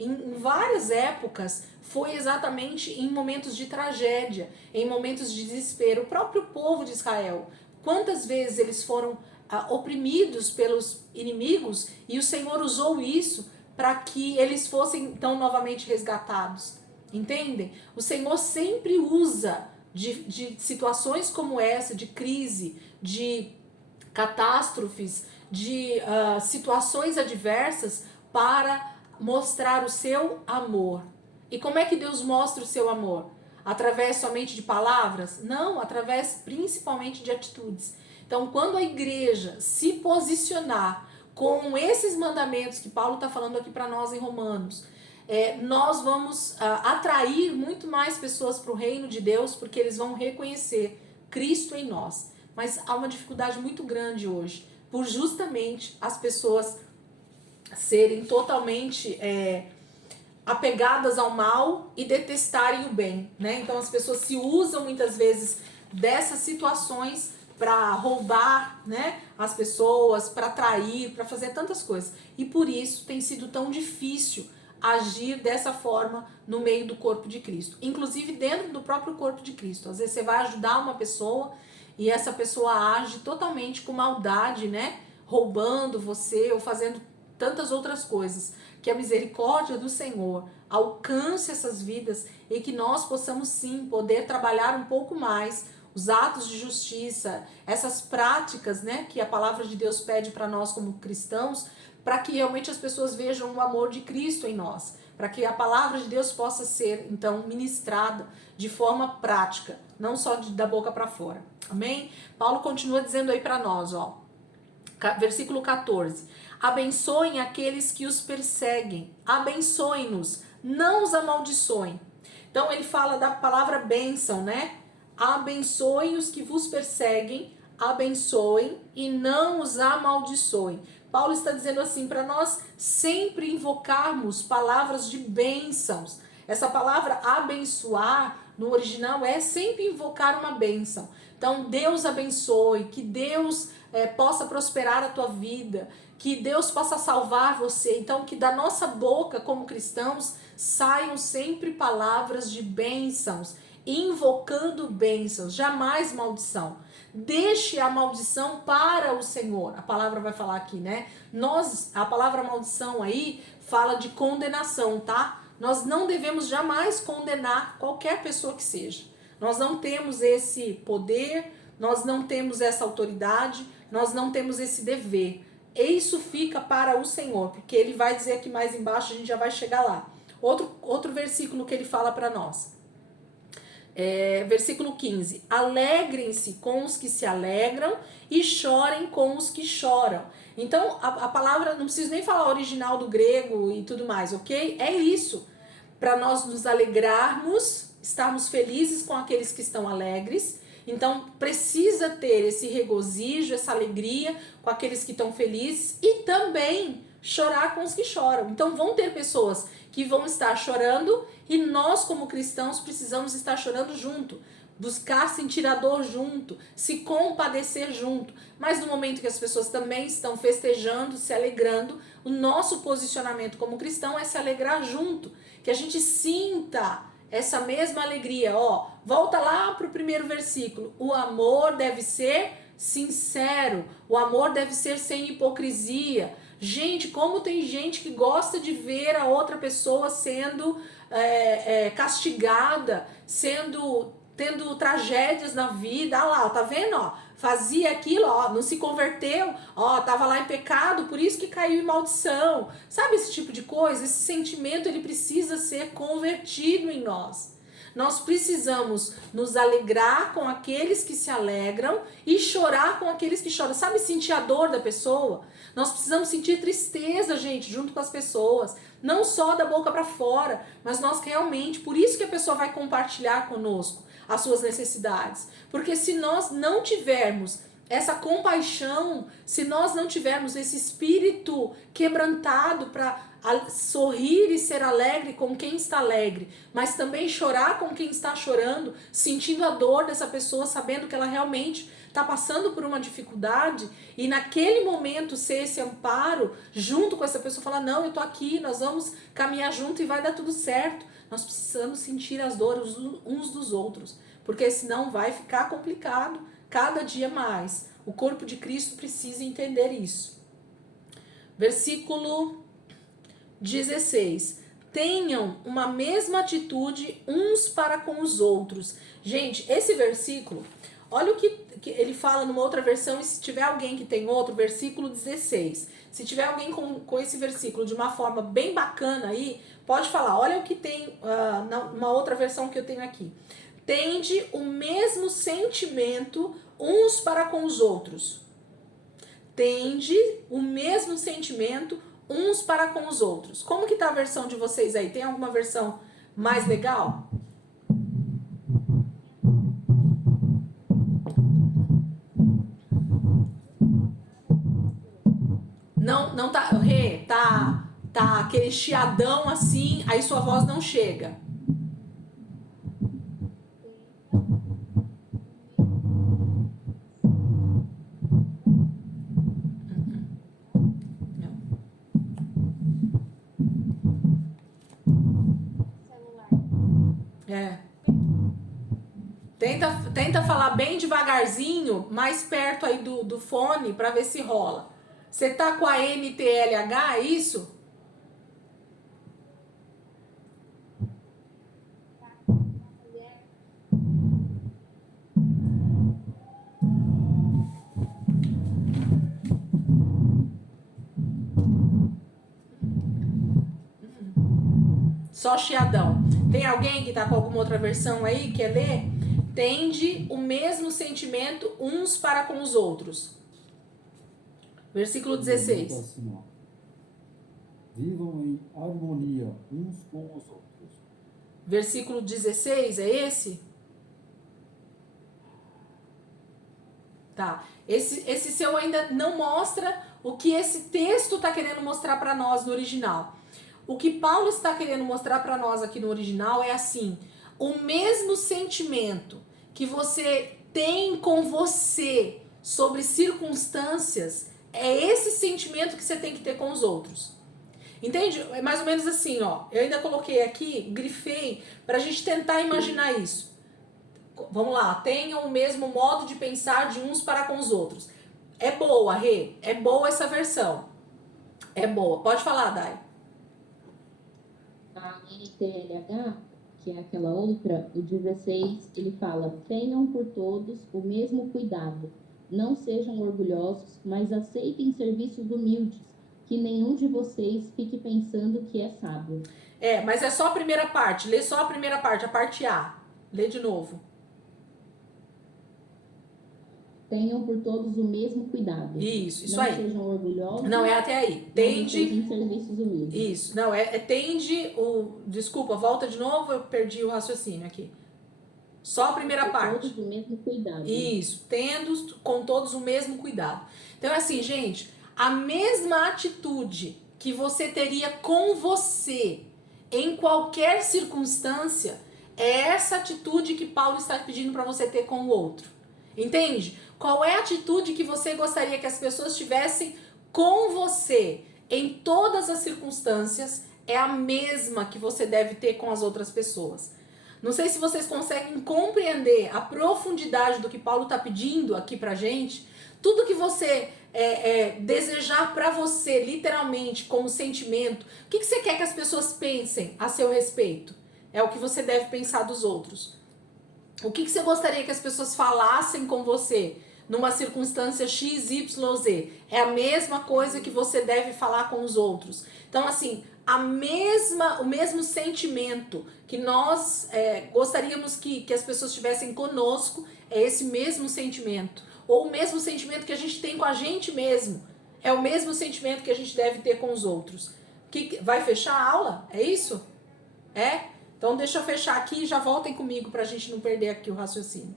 em várias épocas, foi exatamente em momentos de tragédia, em momentos de desespero. O próprio povo de Israel, quantas vezes eles foram oprimidos pelos inimigos, e o Senhor usou isso para que eles fossem então novamente resgatados. Entendem? O Senhor sempre usa de situações como essa, de crise, de catástrofes, de situações adversas, para mostrar o seu amor. E como é que Deus mostra o seu amor? Através somente de palavras? Não, através principalmente de atitudes. Então, quando a igreja se posicionar com esses mandamentos que Paulo está falando aqui para nós em Romanos, nós vamos atrair muito mais pessoas para o reino de Deus, porque eles vão reconhecer Cristo em nós. Mas há uma dificuldade muito grande hoje, por justamente as pessoas serem totalmente apegadas ao mal e detestarem o bem, né? Então as pessoas se usam muitas vezes dessas situações para roubar, né, as pessoas, para trair, para fazer tantas coisas. E por isso tem sido tão difícil agir dessa forma no meio do corpo de Cristo, inclusive dentro do próprio corpo de Cristo. Às vezes você vai ajudar uma pessoa e essa pessoa age totalmente com maldade, né, roubando você ou fazendo tantas outras coisas. Que a misericórdia do Senhor alcance essas vidas e que nós possamos sim poder trabalhar um pouco mais os atos de justiça, essas práticas, né, que a palavra de Deus pede para nós como cristãos, para que realmente as pessoas vejam o amor de Cristo em nós, para que a palavra de Deus possa ser então ministrada de forma prática, não só da boca para fora. Amém? Paulo continua dizendo aí para nós, ó, versículo 14: abençoem aqueles que os perseguem, abençoem-nos, não os amaldiçoem. Então ele fala da palavra bênção, né? Abençoem os que vos perseguem, abençoem e não os amaldiçoem. Paulo está dizendo assim, para nós sempre invocarmos palavras de bênçãos. Essa palavra abençoar, no original, é sempre invocar uma bênção. Então, Deus abençoe, que Deus possa prosperar a tua vida, que Deus possa salvar você. Então, que da nossa boca, como cristãos, saiam sempre palavras de bênçãos, invocando bênçãos, jamais maldição. Deixe a maldição para o Senhor. A palavra vai falar aqui, né? A palavra maldição aí fala de condenação, tá? Nós não devemos jamais condenar qualquer pessoa que seja. Nós não temos esse poder, nós não temos essa autoridade, nós não temos esse dever. Isso fica para o Senhor, porque ele vai dizer aqui mais embaixo, a gente já vai chegar lá. Outro versículo que ele fala para nós. Versículo 15: alegrem-se com os que se alegram e chorem com os que choram. Então a palavra, não preciso nem falar original do grego e tudo mais, ok? É isso, para nós nos alegrarmos, estarmos felizes com aqueles que estão alegres. Então precisa ter esse regozijo, essa alegria com aqueles que estão felizes, e também chorar com os que choram. Então vão ter pessoas que vão estar chorando e nós, como cristãos, precisamos estar chorando junto, buscar sentir a dor junto, se compadecer junto. Mas no momento que as pessoas também estão festejando, se alegrando, o nosso posicionamento como cristão é se alegrar junto, que a gente sinta essa mesma alegria. Ó, volta lá para o primeiro versículo: o amor deve ser sincero, o amor deve ser sem hipocrisia. Gente, como tem gente que gosta de ver a outra pessoa sendo castigada, tendo tragédias na vida. Ah lá, tá vendo? Ó, fazia aquilo, ó, não se converteu, ó, tava lá em pecado, por isso que caiu em maldição. Sabe esse tipo de coisa? Esse sentimento, ele precisa ser convertido em nós. Nós precisamos nos alegrar com aqueles que se alegram e chorar com aqueles que choram. Sabe, sentir a dor da pessoa? Nós precisamos sentir tristeza, gente, junto com as pessoas. Não só da boca para fora, mas nós realmente, por isso que a pessoa vai compartilhar conosco as suas necessidades. Porque se nós não tivermos essa compaixão, se nós não tivermos esse espírito quebrantado para sorrir e ser alegre com quem está alegre, mas também chorar com quem está chorando, sentindo a dor dessa pessoa, sabendo que ela realmente está passando por uma dificuldade, e naquele momento ser esse amparo junto com essa pessoa, falar, não, eu tô aqui, nós vamos caminhar junto e vai dar tudo certo. Nós precisamos sentir as dores uns dos outros, porque senão vai ficar complicado cada dia mais. O corpo de Cristo precisa entender isso. Versículo 16. Tenham uma mesma atitude uns para com os outros. Gente, esse versículo, olha o que ele fala numa outra versão, e se tiver alguém que tem outro, versículo 16. Se tiver alguém com esse versículo de uma forma bem bacana aí, pode falar. Olha o que tem numa outra versão que eu tenho aqui. Tende o mesmo sentimento uns para com os outros. Tende o mesmo sentimento uns para com os outros. Como que tá a versão de vocês aí? Tem alguma versão mais legal? Não tá, Rê, tá aquele chiadão assim, aí sua voz não chega. É. Tenta falar bem devagarzinho, mais perto aí do fone, pra ver se rola. Você tá com a NTLH, é isso? Só chiadão. Tem alguém que tá com alguma outra versão aí, quer ler? Tende o mesmo sentimento uns para com os outros. Versículo 16. Assim, ó. Vivam em harmonia uns com os outros. Versículo 16, é esse? Tá. Esse seu ainda não mostra o que esse texto está querendo mostrar para nós no original. O que Paulo está querendo mostrar para nós aqui no original é assim: o mesmo sentimento que você tem com você sobre circunstâncias, é esse sentimento que você tem que ter com os outros. Entende? É mais ou menos assim, ó. Eu ainda coloquei aqui, grifei, pra gente tentar imaginar isso. Vamos lá, tenham o mesmo modo de pensar de uns para com os outros. É boa, Rê. É boa essa versão. É boa. Pode falar, Dai. A NTLH, que é aquela outra, o 16, ele fala: tenham por todos o mesmo cuidado. Não sejam orgulhosos, mas aceitem serviços humildes, que nenhum de vocês fique pensando que é sábio. É, mas é só a primeira parte. Lê só a primeira parte, a parte A. Lê de novo. Tenham por todos o mesmo cuidado. Isso não aí. Não sejam orgulhosos. Não, é até aí. Tende. Em serviços humildes. Isso. Não, tende o. Desculpa, volta de novo, eu perdi o raciocínio aqui. Só a primeira parte. Todos o mesmo cuidado. Isso, tendo com todos o mesmo cuidado. Então, assim, gente, a mesma atitude que você teria com você em qualquer circunstância é essa atitude que Paulo está pedindo para você ter com o outro. Entende? Qual é a atitude que você gostaria que as pessoas tivessem com você em todas as circunstâncias? É a mesma que você deve ter com as outras pessoas. Não sei se vocês conseguem compreender a profundidade do que Paulo está pedindo aqui pra gente. Tudo que você desejar para você, literalmente, como sentimento, o que você quer que as pessoas pensem a seu respeito? É o que você deve pensar dos outros. O que você gostaria que as pessoas falassem com você numa circunstância X, Y, Z? É a mesma coisa que você deve falar com os outros. Então, assim, o mesmo sentimento que nós gostaríamos que as pessoas tivessem conosco, é esse mesmo sentimento. Ou o mesmo sentimento que a gente tem com a gente mesmo. É o mesmo sentimento que a gente deve ter com os outros. Vai fechar a aula? É isso? É? Então deixa eu fechar aqui e já voltem comigo pra gente não perder aqui o raciocínio.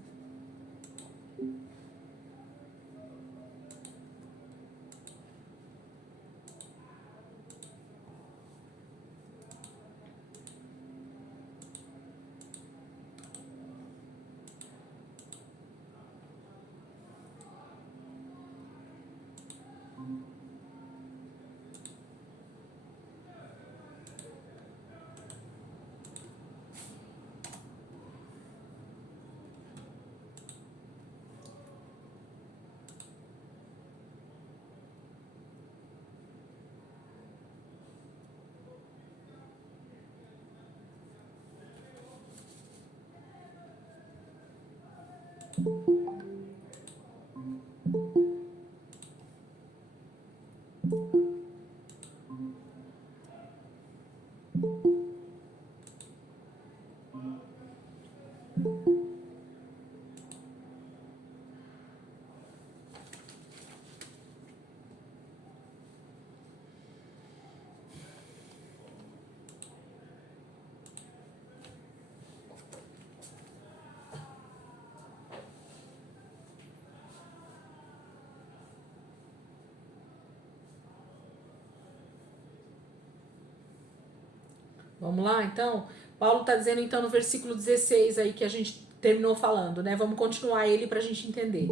Vamos lá, então? Paulo está dizendo, então, no versículo 16 aí que a gente terminou falando, né? Vamos continuar ele para a gente entender.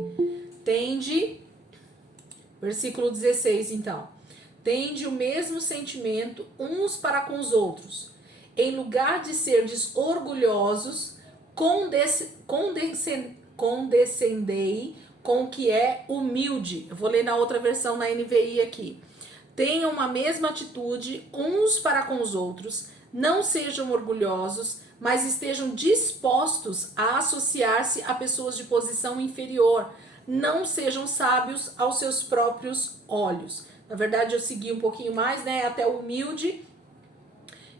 Tende, versículo 16, então. Tende o mesmo sentimento uns para com os outros. Em lugar de serdes orgulhosos, condescendei com o que é humilde. Eu vou ler na outra versão, na NVI aqui. Tenham uma mesma atitude uns para com os outros. Não sejam orgulhosos, mas estejam dispostos a associar-se a pessoas de posição inferior. Não sejam sábios aos seus próprios olhos. Na verdade, eu segui um pouquinho mais, né? Até humilde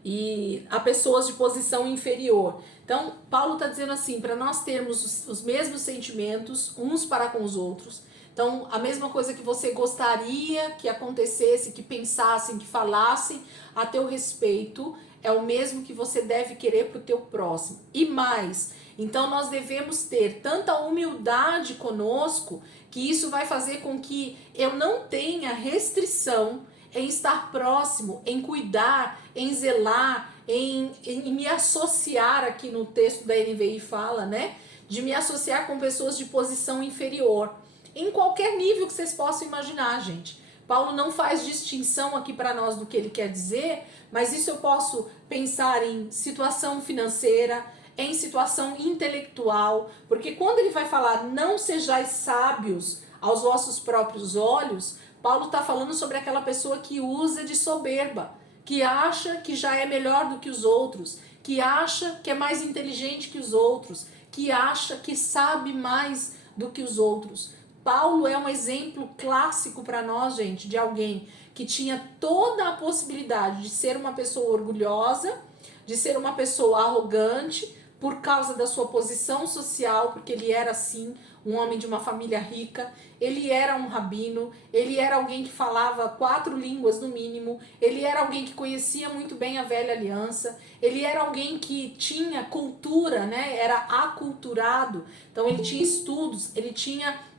e a pessoas de posição inferior. Então, Paulo está dizendo assim, para nós termos os mesmos sentimentos uns para com os outros. Então, a mesma coisa que você gostaria que acontecesse, que pensassem, que falassem a teu respeito, é o mesmo que você deve querer para o teu próximo. E mais, então nós devemos ter tanta humildade conosco, que isso vai fazer com que eu não tenha restrição em estar próximo, em cuidar, em zelar, em me associar, aqui no texto da NVI fala, né? De me associar com pessoas de posição inferior. Em qualquer nível que vocês possam imaginar, gente. Paulo não faz distinção aqui para nós do que ele quer dizer, mas isso eu posso pensar em situação financeira, em situação intelectual, porque quando ele vai falar não sejais sábios aos vossos próprios olhos, Paulo está falando sobre aquela pessoa que usa de soberba, que acha que já é melhor do que os outros, que acha que é mais inteligente que os outros, que acha que sabe mais do que os outros. Paulo é um exemplo clássico para nós, gente, de alguém que tinha toda a possibilidade de ser uma pessoa orgulhosa, de ser uma pessoa arrogante, por causa da sua posição social, porque ele era, assim, um homem de uma família rica, ele era um rabino, ele era alguém que falava 4 línguas no mínimo, ele era alguém que conhecia muito bem a velha aliança, ele era alguém que tinha cultura, né? Era aculturado, então ele tinha estudos, ele tinha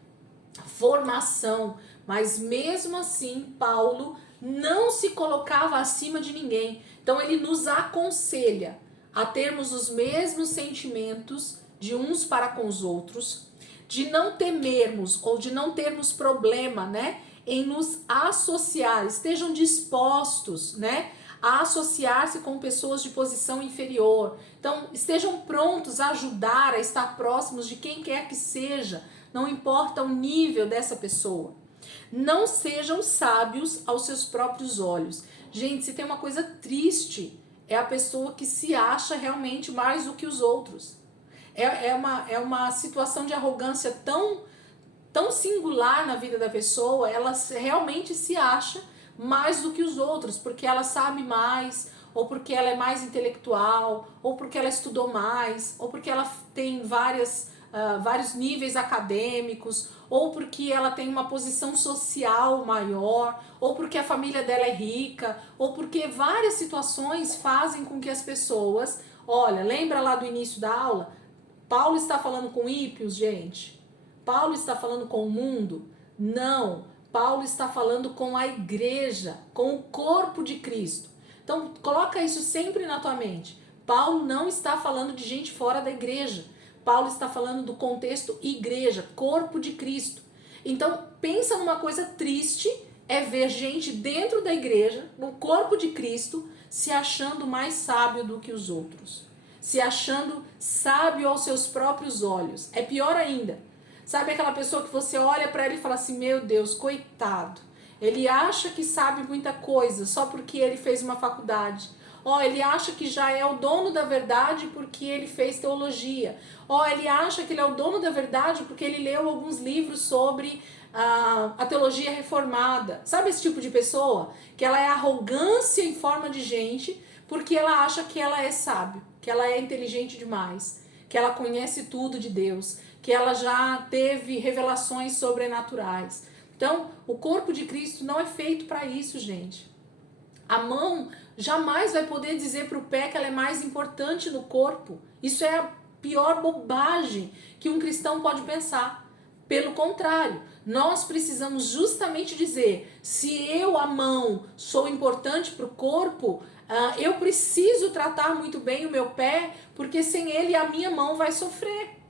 formação, mas mesmo assim Paulo não se colocava acima de ninguém. Então ele nos aconselha a termos os mesmos sentimentos de uns para com os outros, de não temermos ou de não termos problema, né, em nos associar. Estejam dispostos, né, a associar-se com pessoas de posição inferior. Então estejam prontos a ajudar, a estar próximos de quem quer que seja, não importa o nível dessa pessoa. Não sejam sábios aos seus próprios olhos. Gente, se tem uma coisa triste, é a pessoa que se acha realmente mais do que os outros. É uma situação de arrogância tão singular na vida da pessoa, ela realmente se acha mais do que os outros, porque ela sabe mais, ou porque ela é mais intelectual, ou porque ela estudou mais, ou porque ela tem vários níveis acadêmicos, ou porque ela tem uma posição social maior, ou porque a família dela é rica, ou porque várias situações fazem com que as pessoas... Olha, lembra lá do início da aula? Paulo está falando com ímpios, gente? Paulo está falando com o mundo? Não, Paulo está falando com a igreja, com o corpo de Cristo. Então, coloca isso sempre na tua mente. Paulo não está falando de gente fora da igreja. Paulo está falando do contexto igreja, corpo de Cristo. Então, pensa numa coisa triste, é ver gente dentro da igreja, no corpo de Cristo, se achando mais sábio do que os outros. Se achando sábio aos seus próprios olhos. É pior ainda. Sabe aquela pessoa que você olha para ela e fala assim, meu Deus, coitado. Ele acha que sabe muita coisa só porque ele fez uma faculdade. Ele acha que já é o dono da verdade porque ele fez teologia. Ele acha que ele é o dono da verdade porque ele leu alguns livros sobre a teologia reformada. Sabe esse tipo de pessoa? Que ela é arrogância em forma de gente porque ela acha que ela é sábio, que ela é inteligente demais, que ela conhece tudo de Deus, que ela já teve revelações sobrenaturais. Então, o corpo de Cristo não é feito para isso, gente. A mão jamais vai poder dizer para o pé que ela é mais importante no corpo. Isso é a pior bobagem que um cristão pode pensar. Pelo contrário, nós precisamos justamente dizer, se eu, a mão, sou importante para o corpo, eu preciso tratar muito bem o meu pé, porque sem ele a minha mão vai sofrer.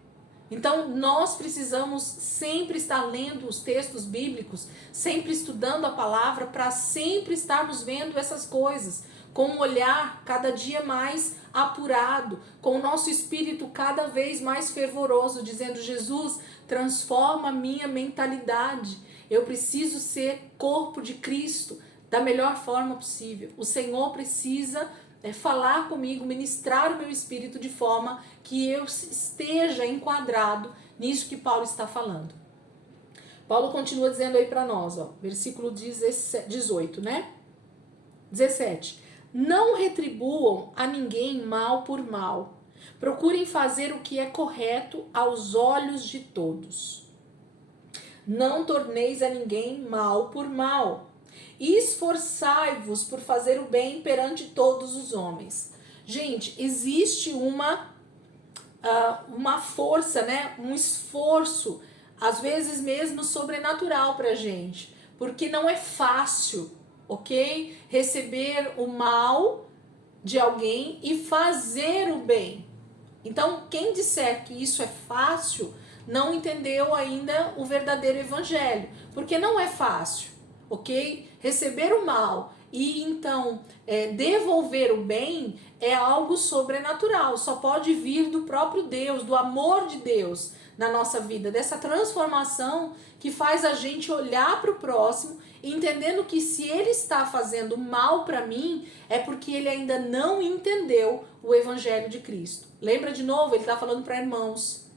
Então, nós precisamos sempre estar lendo os textos bíblicos, sempre estudando a palavra, para sempre estarmos vendo essas coisas, com um olhar cada dia mais apurado, com o nosso espírito cada vez mais fervoroso, dizendo: Jesus, transforma a minha mentalidade. Eu preciso ser corpo de Cristo da melhor forma possível. O Senhor precisa falar comigo, ministrar o meu espírito de forma que eu esteja enquadrado nisso que Paulo está falando. Paulo continua dizendo aí para nós, versículo 18, né? 17. Não retribuam a ninguém mal por mal. Procurem fazer o que é correto aos olhos de todos. Não torneis a ninguém mal por mal. Esforçai-vos por fazer o bem perante todos os homens. Gente, existe uma força, né? Um esforço, às vezes mesmo sobrenatural pra gente, porque não é fácil, ok? Receber o mal de alguém e fazer o bem. Então, quem disser que isso é fácil, não entendeu ainda o verdadeiro evangelho, porque não é fácil, ok? Receber o mal e então devolver o bem é algo sobrenatural, só pode vir do próprio Deus, do amor de Deus na nossa vida, dessa transformação que faz a gente olhar para o próximo, entendendo que se ele está fazendo mal para mim, é porque ele ainda não entendeu o evangelho de Cristo. Lembra de novo, ele está falando para irmãos.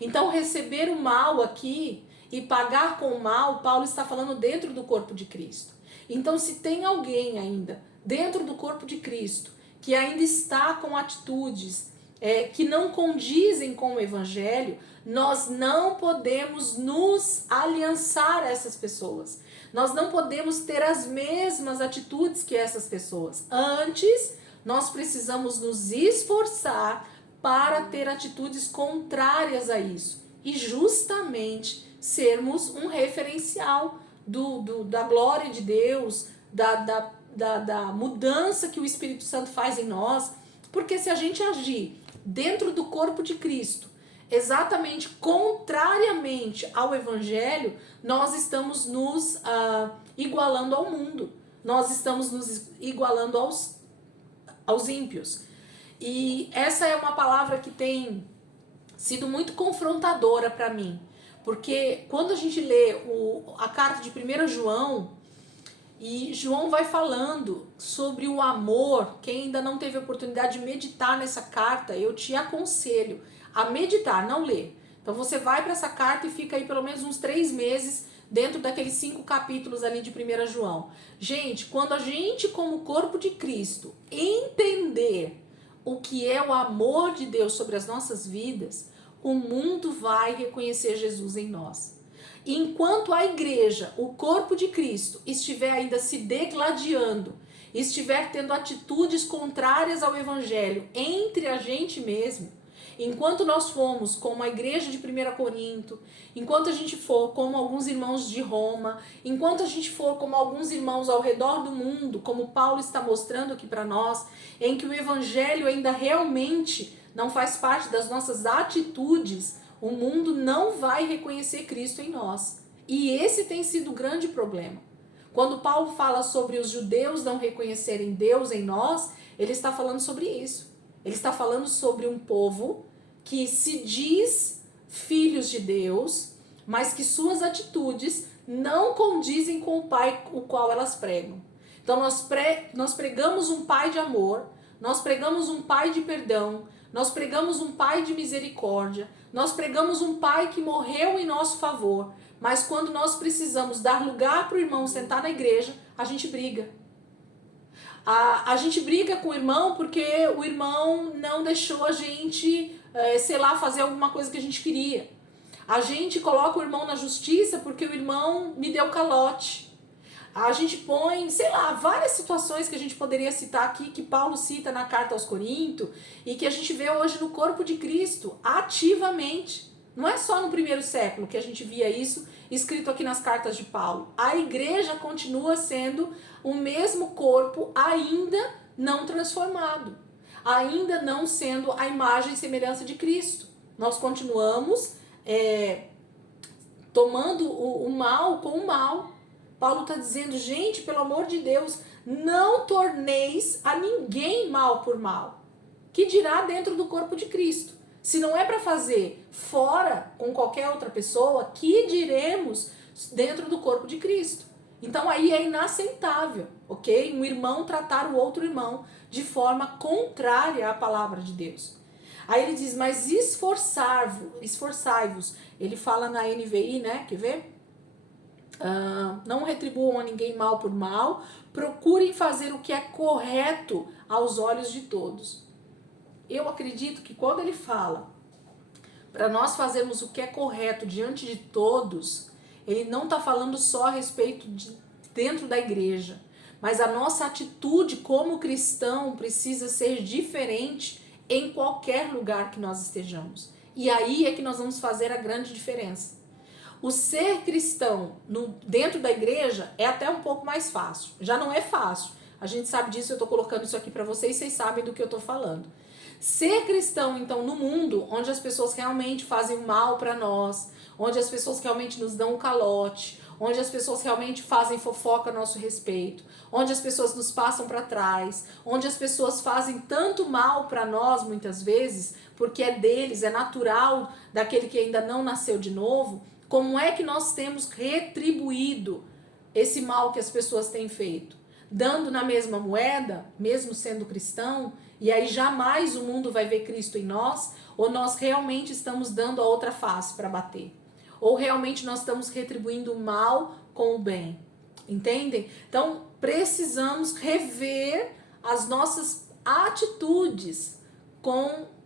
Então, receber o mal aqui e pagar com o mal, Paulo está falando dentro do corpo de Cristo. Então, se tem alguém ainda dentro do corpo de Cristo que ainda está com atitudes que não condizem com o evangelho, nós não podemos nos aliançar a essas pessoas. Nós não podemos ter as mesmas atitudes que essas pessoas. Antes, nós precisamos nos esforçar para ter atitudes contrárias a isso. E justamente sermos um referencial da glória de Deus, da mudança que o Espírito Santo faz em nós. Porque se a gente agir dentro do corpo de Cristo, exatamente contrariamente ao evangelho, nós estamos nos igualando ao mundo. Nós estamos nos igualando aos ímpios. E essa é uma palavra que tem sido muito confrontadora para mim. Porque quando a gente lê a carta de 1 João, e João vai falando sobre o amor, quem ainda não teve a oportunidade de meditar nessa carta, eu te aconselho a meditar, não ler. Então você vai para essa carta e fica aí pelo menos uns 3 meses dentro daqueles 5 capítulos ali de 1 João. Gente, quando a gente como corpo de Cristo entender o que é o amor de Deus sobre as nossas vidas, o mundo vai reconhecer Jesus em nós. Enquanto a igreja, o corpo de Cristo, estiver ainda se degladiando, estiver tendo atitudes contrárias ao evangelho entre a gente mesmo, enquanto nós formos como a igreja de 1 Corinto, enquanto a gente for como alguns irmãos de Roma, enquanto a gente for como alguns irmãos ao redor do mundo, como Paulo está mostrando aqui para nós, em que o evangelho ainda realmente não faz parte das nossas atitudes, o mundo não vai reconhecer Cristo em nós. E esse tem sido o grande problema. Quando Paulo fala sobre os judeus não reconhecerem Deus em nós, ele está falando sobre isso. Ele está falando sobre um povo que se diz filhos de Deus, mas que suas atitudes não condizem com o Pai o qual elas pregam. Então nós pregamos um Pai de amor, nós pregamos um Pai de perdão, nós pregamos um Pai de misericórdia, nós pregamos um Pai que morreu em nosso favor, mas quando nós precisamos dar lugar para o irmão sentar na igreja, a gente briga. A gente briga com o irmão porque o irmão não deixou a gente, sei lá, fazer alguma coisa que a gente queria. A gente coloca o irmão na justiça porque o irmão me deu calote. A gente põe, sei lá, várias situações que a gente poderia citar aqui, que Paulo cita na carta aos Coríntios, e que a gente vê hoje no corpo de Cristo, ativamente. Não é só no primeiro século que a gente via isso escrito aqui nas cartas de Paulo. A igreja continua sendo o mesmo corpo, ainda não transformado, ainda não sendo a imagem e semelhança de Cristo. Nós continuamos tomando o mal com o mal. Paulo está dizendo, gente, pelo amor de Deus, não torneis a ninguém mal por mal. Que dirá dentro do corpo de Cristo? Se não é para fazer fora com qualquer outra pessoa, que diremos dentro do corpo de Cristo? Então aí é inaceitável, ok? Um irmão tratar o outro irmão de forma contrária à palavra de Deus. Aí ele diz, mas esforçai-vos. Ele fala na NVI, né? Quer ver? Não retribuam a ninguém mal por mal, procurem fazer o que é correto aos olhos de todos. Eu acredito que quando ele fala para nós fazermos o que é correto diante de todos, ele não está falando só a respeito de dentro da igreja, mas a nossa atitude como cristão precisa ser diferente em qualquer lugar que nós estejamos. E aí é que nós vamos fazer a grande diferença. O ser cristão dentro da igreja é até um pouco mais fácil. Já não é fácil. A gente sabe disso, eu estou colocando isso aqui para vocês, vocês sabem do que eu estou falando. Ser cristão, então, no mundo, onde as pessoas realmente fazem o mal para nós, onde as pessoas realmente nos dão um calote, onde as pessoas realmente fazem fofoca a nosso respeito, onde as pessoas nos passam para trás, onde as pessoas fazem tanto mal para nós, muitas vezes, porque é deles, é natural daquele que ainda não nasceu de novo. Como é que nós temos retribuído esse mal que as pessoas têm feito? Dando na mesma moeda, mesmo sendo cristão, e aí jamais o mundo vai ver Cristo em nós, ou nós realmente estamos dando a outra face para bater? Ou realmente nós estamos retribuindo o mal com o bem? Entendem? Então, precisamos rever as nossas atitudes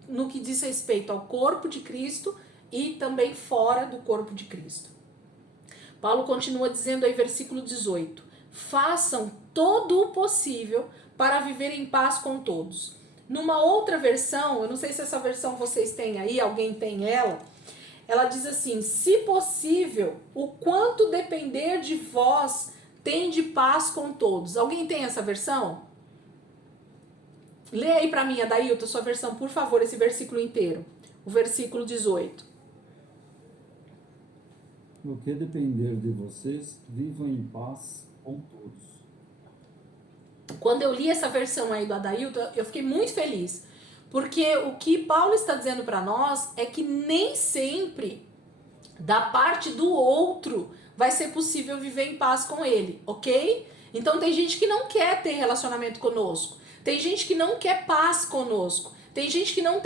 no que diz respeito ao corpo de Cristo e também fora do corpo de Cristo. Paulo continua dizendo aí, versículo 18: façam todo o possível para viver em paz com todos. Numa outra versão, eu não sei se essa versão vocês têm aí, alguém tem ela diz assim: se possível, o quanto depender de vós, tende paz com todos. Alguém tem essa versão? Lê aí para mim, Adailton, sua versão, por favor, esse versículo inteiro. O versículo 18. No que depender de vocês, vivam em paz com todos. Quando eu li essa versão aí do Adailton, eu fiquei muito feliz. Porque o que Paulo está dizendo para nós é que nem sempre da parte do outro vai ser possível viver em paz com ele, ok? Então tem gente que não quer ter relacionamento conosco. Tem gente que não quer paz conosco. Tem gente que não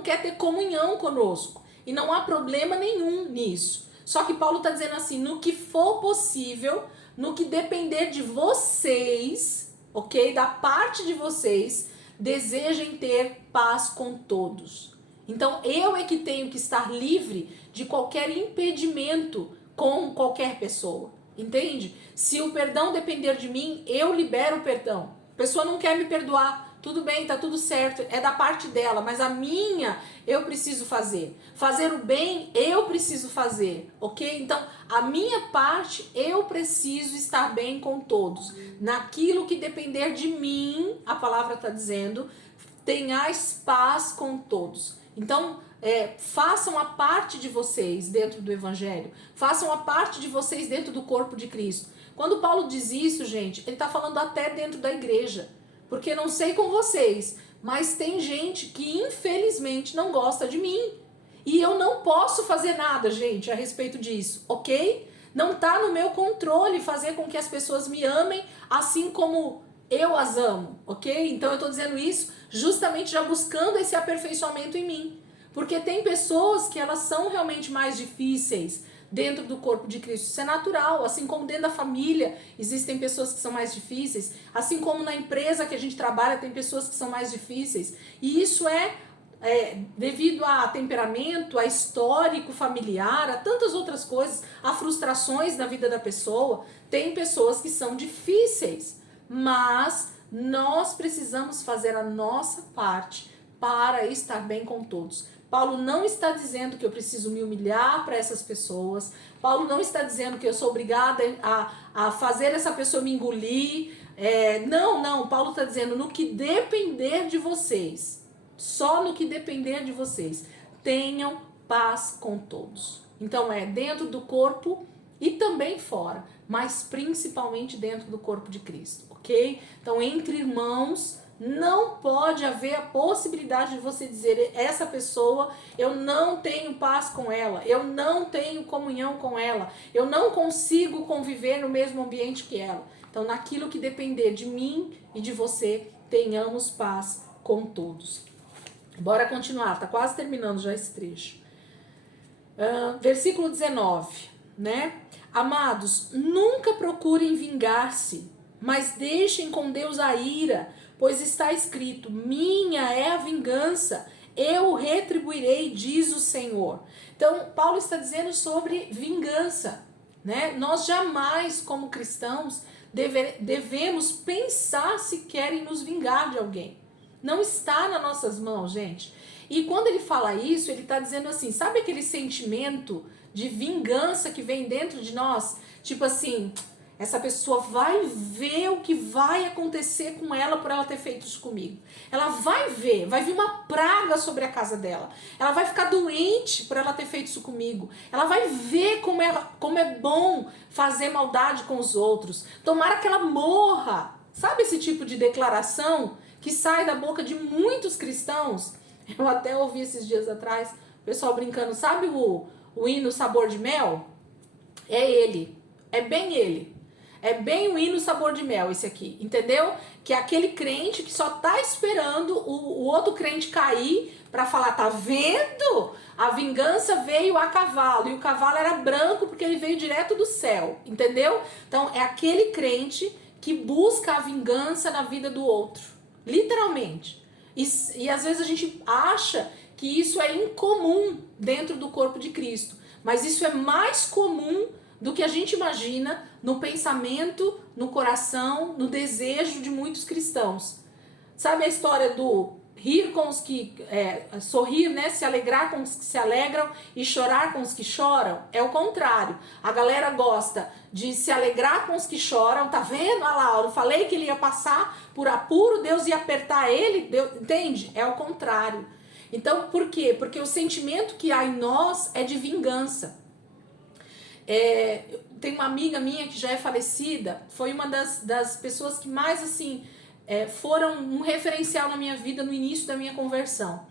quer ter comunhão conosco. E não há problema nenhum nisso. Só que Paulo está dizendo assim, no que for possível, no que depender de vocês, ok? Da parte de vocês, desejem ter paz com todos. Então eu é que tenho que estar livre de qualquer impedimento com qualquer pessoa, entende? Se o perdão depender de mim, eu libero o perdão. A pessoa não quer me perdoar, tudo bem, tá tudo certo, é da parte dela, mas a minha eu preciso fazer. Fazer o bem eu preciso fazer, ok? Então a minha parte eu preciso estar bem com todos. Naquilo que depender de mim, a palavra está dizendo, tenhais paz com todos. Então façam a parte de vocês dentro do evangelho, façam a parte de vocês dentro do corpo de Cristo. Quando Paulo diz isso, gente, ele está falando até dentro da igreja. Porque não sei com vocês, mas tem gente que infelizmente não gosta de mim. E eu não posso fazer nada, gente, a respeito disso, ok? Não está no meu controle fazer com que as pessoas me amem assim como eu as amo, ok? Então eu estou dizendo isso justamente já buscando esse aperfeiçoamento em mim. Porque tem pessoas que elas são realmente mais difíceis dentro do corpo de Cristo. Isso é natural, assim como dentro da família existem pessoas que são mais difíceis, assim como na empresa que a gente trabalha tem pessoas que são mais difíceis. E isso é devido a temperamento, a histórico familiar, a tantas outras coisas, a frustrações na vida da pessoa. Tem pessoas que são difíceis, mas nós precisamos fazer a nossa parte para estar bem com todos. Paulo não está dizendo que eu preciso me humilhar para essas pessoas. Paulo não está dizendo que eu sou obrigada a fazer essa pessoa me engolir. Não. Paulo está dizendo no que depender de vocês. Só no que depender de vocês. Tenham paz com todos. Então dentro do corpo e também fora. Mas principalmente dentro do corpo de Cristo. Ok? Então entre irmãos... Não pode haver a possibilidade de você dizer, essa pessoa, eu não tenho paz com ela, eu não tenho comunhão com ela, eu não consigo conviver no mesmo ambiente que ela. Então, naquilo que depender de mim e de você, tenhamos paz com todos. Bora continuar, tá quase terminando já esse trecho. Versículo 19, né? Amados, nunca procurem vingar-se, mas deixem com Deus a ira, pois está escrito, minha é a vingança, eu retribuirei, diz o Senhor. Então, Paulo está dizendo sobre vingança, né? Nós jamais, como cristãos, devemos pensar se querem nos vingar de alguém. Não está nas nossas mãos, gente. E quando ele fala isso, ele está dizendo assim, sabe aquele sentimento de vingança que vem dentro de nós? Tipo assim... Essa pessoa vai ver o que vai acontecer com ela por ela ter feito isso comigo. Ela vai vir uma praga sobre a casa dela. Ela vai ficar doente por ela ter feito isso comigo. Ela vai ver como é bom fazer maldade com os outros. Tomara que ela morra. Sabe esse tipo de declaração que sai da boca de muitos cristãos? Eu até ouvi esses dias atrás, o pessoal brincando, sabe o hino Sabor de Mel? É ele, é bem ele. É bem o hino Sabor de Mel esse aqui, entendeu? Que é aquele crente que só tá esperando o outro crente cair pra falar, tá vendo? A vingança veio a cavalo, e o cavalo era branco porque ele veio direto do céu, entendeu? Então é aquele crente que busca a vingança na vida do outro, literalmente. E às vezes a gente acha que isso é incomum dentro do corpo de Cristo, mas isso é mais comum do que a gente imagina no pensamento, no coração, no desejo de muitos cristãos. Sabe a história do rir com os que... sorrir, né? Se alegrar com os que se alegram e chorar com os que choram? É o contrário. A galera gosta de se alegrar com os que choram. Tá vendo? Olha lá, eu falei que ele ia passar por apuro, Deus ia apertar ele. Deus, entende? É o contrário. Então, por quê? Porque o sentimento que há em nós é de vingança. Tem uma amiga minha que já é falecida, foi uma das pessoas que mais assim foram um referencial na minha vida no início da minha conversão.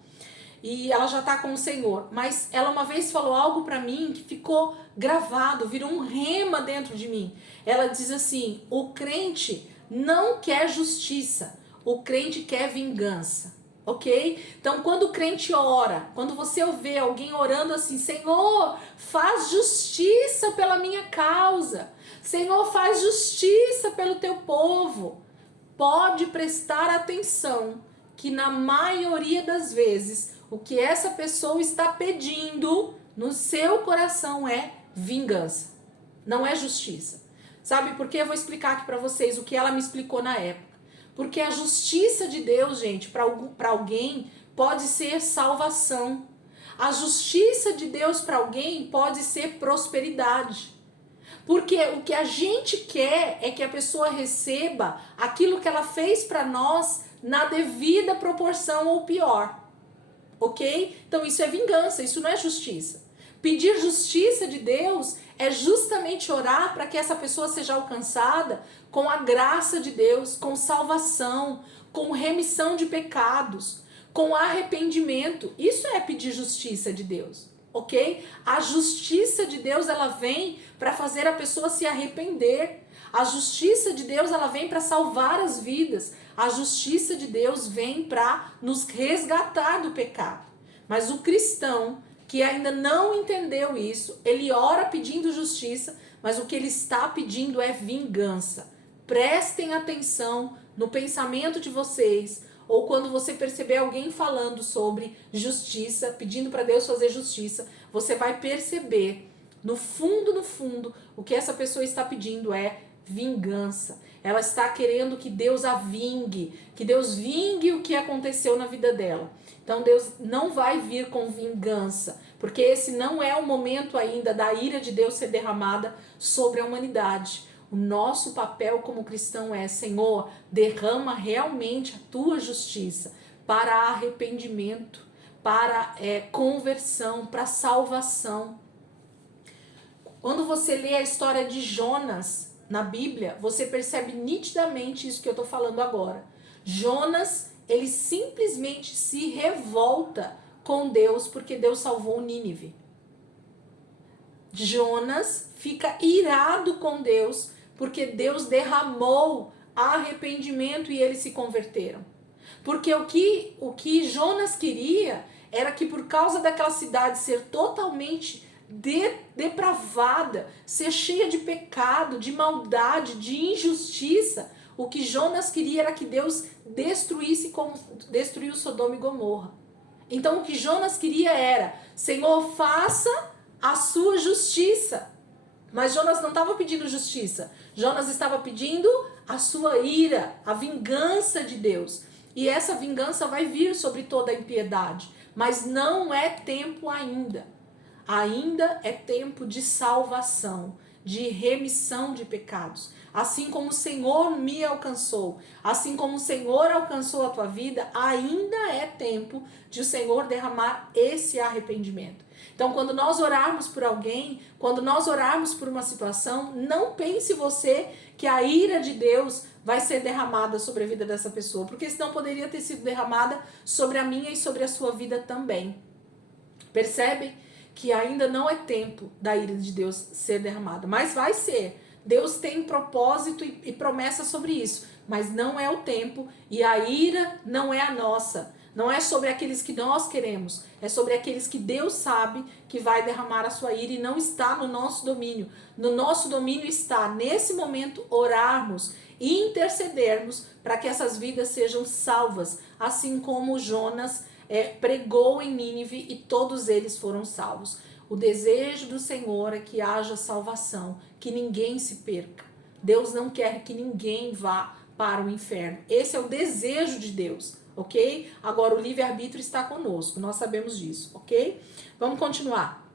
E ela já tá com o Senhor, mas ela uma vez falou algo pra mim que ficou gravado, virou um rema dentro de mim. Ela diz assim, o crente não quer justiça, o crente quer vingança. Ok? Então, quando o crente ora, quando você vê alguém orando assim, Senhor, faz justiça pela minha causa, Senhor, faz justiça pelo teu povo, pode prestar atenção que na maioria das vezes, o que essa pessoa está pedindo no seu coração é vingança, não é justiça. Sabe por quê? Eu vou explicar aqui para vocês o que ela me explicou na época. Porque a justiça de Deus, gente, para alguém pode ser salvação. A justiça de Deus para alguém pode ser prosperidade. Porque o que a gente quer é que a pessoa receba aquilo que ela fez para nós na devida proporção ou pior. Ok? Então isso é vingança, isso não é justiça. Pedir justiça de Deus é justamente orar para que essa pessoa seja alcançada com a graça de Deus, com salvação, com remissão de pecados, com arrependimento. Isso é pedir justiça de Deus, ok? A justiça de Deus, ela vem para fazer a pessoa se arrepender. A justiça de Deus, ela vem para salvar as vidas. A justiça de Deus vem para nos resgatar do pecado. Mas o cristão que ainda não entendeu isso, ele ora pedindo justiça, mas o que ele está pedindo é vingança. Prestem atenção no pensamento de vocês, ou quando você perceber alguém falando sobre justiça, pedindo para Deus fazer justiça, você vai perceber, no fundo, o que essa pessoa está pedindo é vingança. Ela está querendo que Deus a vingue, que Deus vingue o que aconteceu na vida dela. Então Deus não vai vir com vingança, porque esse não é o momento ainda da ira de Deus ser derramada sobre a humanidade. O nosso papel como cristão é: Senhor, derrama realmente a tua justiça para arrependimento, para conversão, para salvação. Quando você lê a história de Jonas na Bíblia, você percebe nitidamente isso que eu estou falando agora. Jonas, ele simplesmente se revolta com Deus porque Deus salvou Nínive. Jonas fica irado com Deus porque Deus derramou arrependimento e eles se converteram. Porque o que Jonas queria era que, por causa daquela cidade ser totalmente depravada, ser cheia de pecado, de maldade, de injustiça, o que Jonas queria era que Deus destruísse como destruiu Sodoma e Gomorra. Então o que Jonas queria era: Senhor, faça a sua justiça. Mas Jonas não estava pedindo justiça. Jonas estava pedindo a sua ira, a vingança de Deus. E essa vingança vai vir sobre toda a impiedade. Mas não é tempo ainda. Ainda é tempo de salvação, de remissão de pecados. Assim como o Senhor me alcançou, assim como o Senhor alcançou a tua vida, ainda é tempo de o Senhor derramar esse arrependimento. Então, quando nós orarmos por alguém, quando nós orarmos por uma situação, não pense você que a ira de Deus vai ser derramada sobre a vida dessa pessoa, porque senão poderia ter sido derramada sobre a minha e sobre a sua vida também. Percebe que ainda não é tempo da ira de Deus ser derramada, mas vai ser. Deus tem propósito e promessa sobre isso, mas não é o tempo, e a ira não é a nossa. Não é sobre aqueles que nós queremos, é sobre aqueles que Deus sabe que vai derramar a sua ira e não está no nosso domínio. No nosso domínio está, nesse momento, orarmos e intercedermos para que essas vidas sejam salvas, assim como Jonas pregou em Nínive e todos eles foram salvos. O desejo do Senhor é que haja salvação, que ninguém se perca. Deus não quer que ninguém vá para o inferno. Esse é o desejo de Deus. Ok? Agora o livre-arbítrio está conosco, nós sabemos disso, ok? Vamos continuar.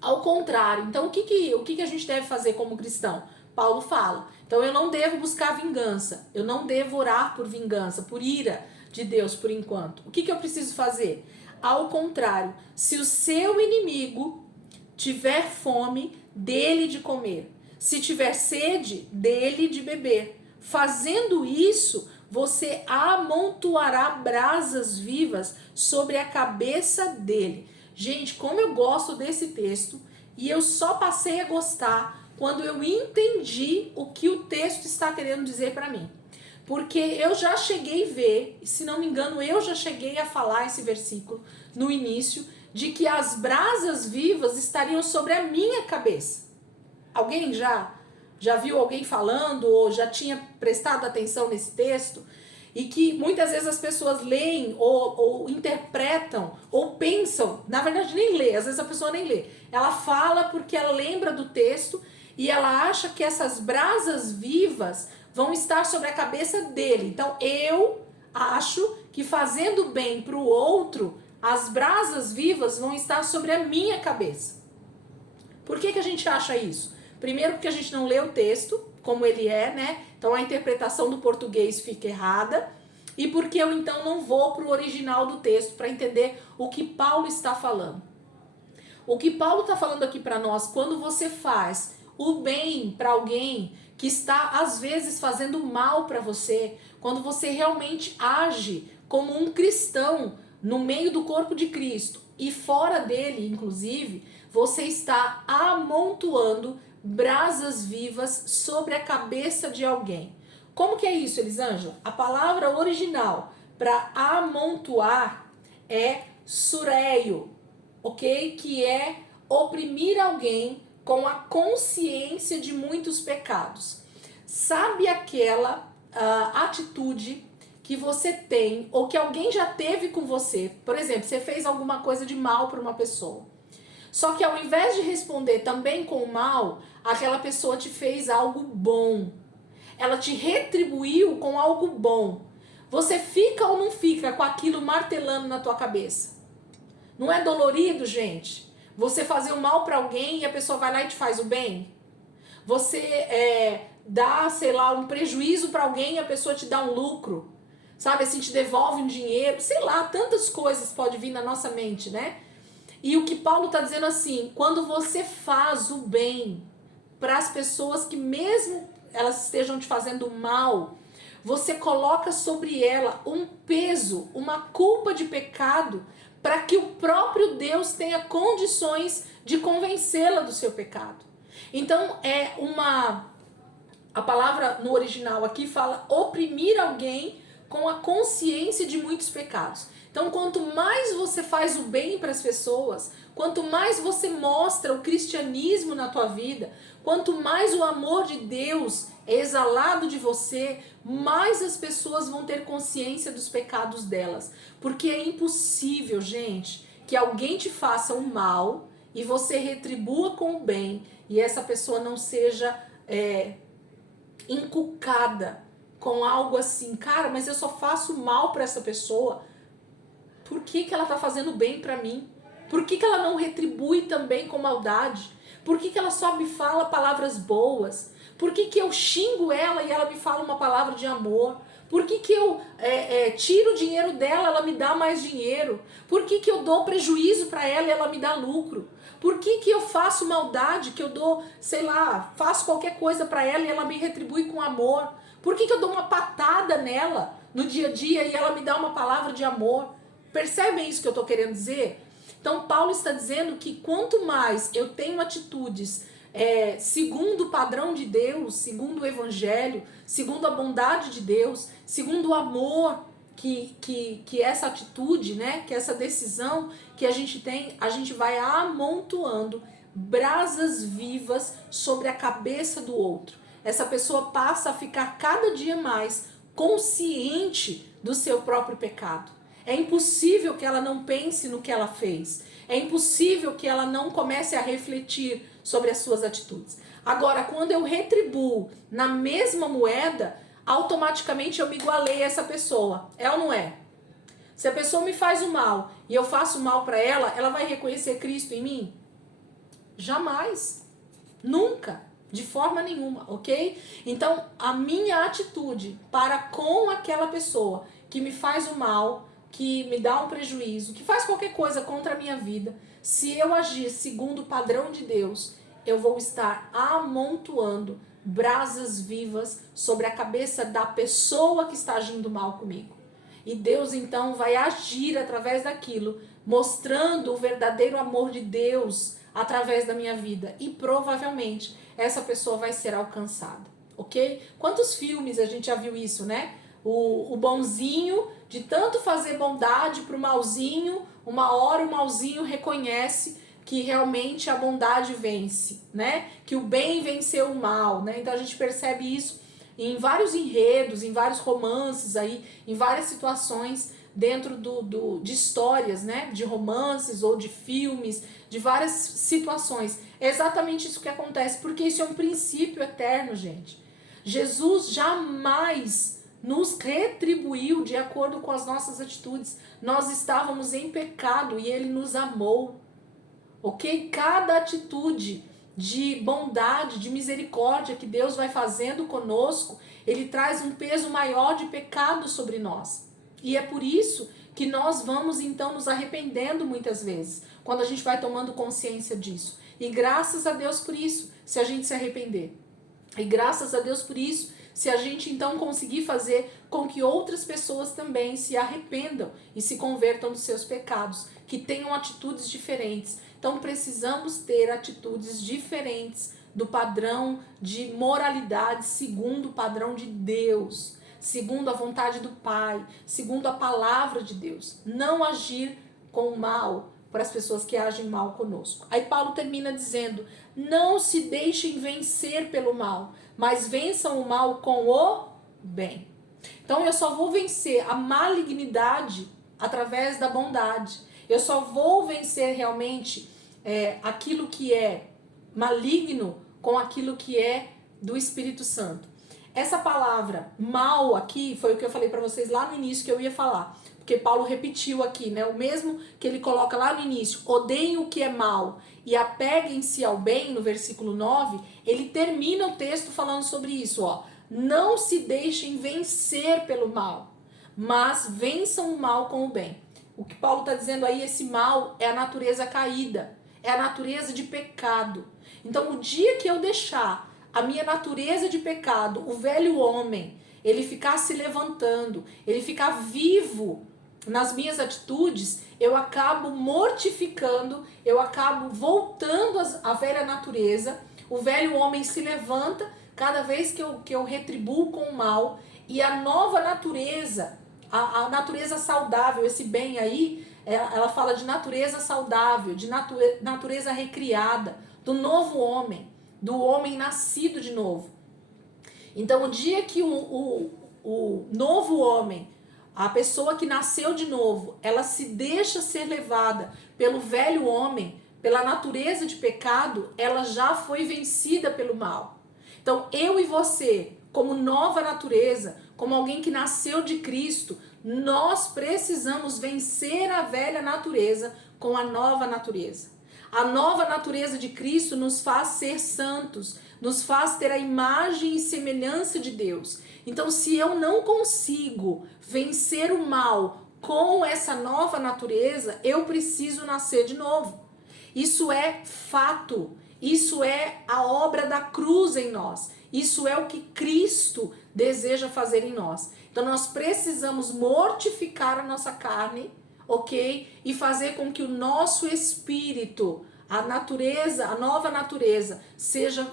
Ao contrário, então o que a gente deve fazer como cristão? Paulo fala, então eu não devo buscar vingança, eu não devo orar por vingança, por ira de Deus por enquanto. O que eu preciso fazer? Ao contrário, se o seu inimigo tiver fome, dele de comer. Se tiver sede, dele de beber. Fazendo isso, você amontoará brasas vivas sobre a cabeça dele. Gente, como eu gosto desse texto, e eu só passei a gostar quando eu entendi o que o texto está querendo dizer para mim. Porque eu já cheguei a ver, se não me engano, eu já cheguei a falar esse versículo no início, de que as brasas vivas estariam sobre a minha cabeça. Alguém já viu alguém falando ou já tinha prestado atenção nesse texto? E que muitas vezes as pessoas leem ou interpretam ou pensam, na verdade nem lê, às vezes a pessoa nem lê. Ela fala porque ela lembra do texto e ela acha que essas brasas vivas vão estar sobre a cabeça dele. Então eu acho que fazendo bem para o outro, as brasas vivas vão estar sobre a minha cabeça. Por que a gente acha isso? Primeiro porque a gente não lê o texto como ele é, né? Então a interpretação do português fica errada. E porque eu então não vou para o original do texto para entender o que Paulo está falando. O que Paulo está falando aqui para nós, quando você faz o bem para alguém que está às vezes fazendo mal para você, quando você realmente age como um cristão no meio do corpo de Cristo e fora dele, inclusive, você está amontoando brasas vivas sobre a cabeça de alguém. Como que é isso, Elisângela? A palavra original para amontoar é sureio, ok? Que é oprimir alguém com a consciência de muitos pecados. Sabe aquela atitude que você tem ou que alguém já teve com você? Por exemplo, você fez alguma coisa de mal para uma pessoa. Só que ao invés de responder também com o mal, aquela pessoa te fez algo bom. Ela te retribuiu com algo bom. Você fica ou não fica com aquilo martelando na tua cabeça? Não é dolorido, gente? Você fazer o mal para alguém e a pessoa vai lá e te faz o bem? Você dá, sei lá, um prejuízo para alguém e a pessoa te dá um lucro? Sabe, assim, te devolve um dinheiro? Sei lá, tantas coisas podem vir na nossa mente, né? E o que Paulo está dizendo assim, quando você faz o bem para as pessoas que mesmo elas estejam te fazendo mal, você coloca sobre ela um peso, uma culpa de pecado, para que o próprio Deus tenha condições de convencê-la do seu pecado. Então a palavra no original aqui fala oprimir alguém com a consciência de muitos pecados. Então, quanto mais você faz o bem para as pessoas, quanto mais você mostra o cristianismo na tua vida, quanto mais o amor de Deus é exalado de você, mais as pessoas vão ter consciência dos pecados delas. Porque é impossível, gente, que alguém te faça um mal e você retribua com o bem e essa pessoa não seja encucada com algo assim. Cara, mas eu só faço mal para essa pessoa. Por que ela está fazendo bem para mim? Por que ela não retribui também com maldade? Por que ela só me fala palavras boas? Por que eu xingo ela e ela me fala uma palavra de amor? Por que eu tiro o dinheiro dela, ela me dá mais dinheiro? Por que eu dou prejuízo para ela e ela me dá lucro? Por que eu faço maldade, que eu dou, sei lá, faço qualquer coisa para ela e ela me retribui com amor? Por que eu dou uma patada nela no dia a dia e ela me dá uma palavra de amor? Percebem isso que eu estou querendo dizer? Então Paulo está dizendo que quanto mais eu tenho atitudes segundo o padrão de Deus, segundo o evangelho, segundo a bondade de Deus, segundo o amor que essa atitude, né, que essa decisão que a gente tem, a gente vai amontoando brasas vivas sobre a cabeça do outro. Essa pessoa passa a ficar cada dia mais consciente do seu próprio pecado. É impossível que ela não pense no que ela fez. É impossível que ela não comece a refletir sobre as suas atitudes. Agora, quando eu retribuo na mesma moeda, automaticamente eu me igualei a essa pessoa. É ou não é? Se a pessoa me faz o mal e eu faço o mal para ela, ela vai reconhecer Cristo em mim? Jamais. Nunca. De forma nenhuma, ok? Então, a minha atitude para com aquela pessoa que me faz o mal, que me dá um prejuízo, que faz qualquer coisa contra a minha vida, se eu agir segundo o padrão de Deus, eu vou estar amontoando brasas vivas sobre a cabeça da pessoa que está agindo mal comigo. E Deus então vai agir através daquilo, mostrando o verdadeiro amor de Deus através da minha vida. E provavelmente essa pessoa vai ser alcançada, ok? Quantos filmes a gente já viu isso, né? O bonzinho, de tanto fazer bondade pro malzinho, uma hora o malzinho reconhece que realmente a bondade vence, né? Que o bem venceu o mal, né? Então a gente percebe isso em vários enredos, em vários romances aí, em várias situações dentro de histórias, né? De romances ou de filmes, de várias situações. É exatamente isso que acontece, porque isso é um princípio eterno, gente. Jesus jamais nos retribuiu de acordo com as nossas atitudes. Nós estávamos em pecado e Ele nos amou, ok? Cada atitude de bondade, de misericórdia que Deus vai fazendo conosco, Ele traz um peso maior de pecado sobre nós. E é por isso que nós vamos então nos arrependendo muitas vezes, quando a gente vai tomando consciência disso. E graças a Deus por isso, se a gente se arrepender. E graças a Deus por isso, se a gente então conseguir fazer com que outras pessoas também se arrependam e se convertam dos seus pecados, que tenham atitudes diferentes. Então precisamos ter atitudes diferentes do padrão de moralidade segundo o padrão de Deus, segundo a vontade do Pai, segundo a palavra de Deus. Não agir com o mal para as pessoas que agem mal conosco. Aí Paulo termina dizendo: não se deixem vencer pelo mal, mas vençam o mal com o bem. Então eu só vou vencer a malignidade através da bondade. Eu só vou vencer realmente aquilo que é maligno com aquilo que é do Espírito Santo. Essa palavra mal aqui foi o que eu falei para vocês lá no início que eu ia falar. Porque Paulo repetiu aqui, né? O mesmo que ele coloca lá no início: odeiem o que é mal e apeguem-se ao bem, no versículo 9, ele termina o texto falando sobre isso, ó. Não se deixem vencer pelo mal, mas vençam o mal com o bem. O que Paulo está dizendo aí, esse mal é a natureza caída, é a natureza de pecado. Então, o dia que eu deixar a minha natureza de pecado, o velho homem, ele ficar se levantando, ele ficar vivo nas minhas atitudes, eu acabo mortificando, eu acabo voltando à velha natureza. O velho homem se levanta cada vez que eu retribuo com o mal, e a nova natureza, a natureza saudável, esse bem aí, ela fala de natureza saudável, de natureza recriada, do novo homem, do homem nascido de novo. Então, o dia que o novo homem, a pessoa que nasceu de novo, ela se deixa ser levada pelo velho homem, pela natureza de pecado, ela já foi vencida pelo mal. Então, eu e você, como nova natureza, como alguém que nasceu de Cristo, nós precisamos vencer a velha natureza com a nova natureza. A nova natureza de Cristo nos faz ser santos, nos faz ter a imagem e semelhança de Deus. Então, se eu não consigo vencer o mal com essa nova natureza, eu preciso nascer de novo. Isso é fato, isso é a obra da cruz em nós, isso é o que Cristo deseja fazer em nós. Então, nós precisamos mortificar a nossa carne, ok? E fazer com que o nosso espírito, a natureza, a nova natureza, seja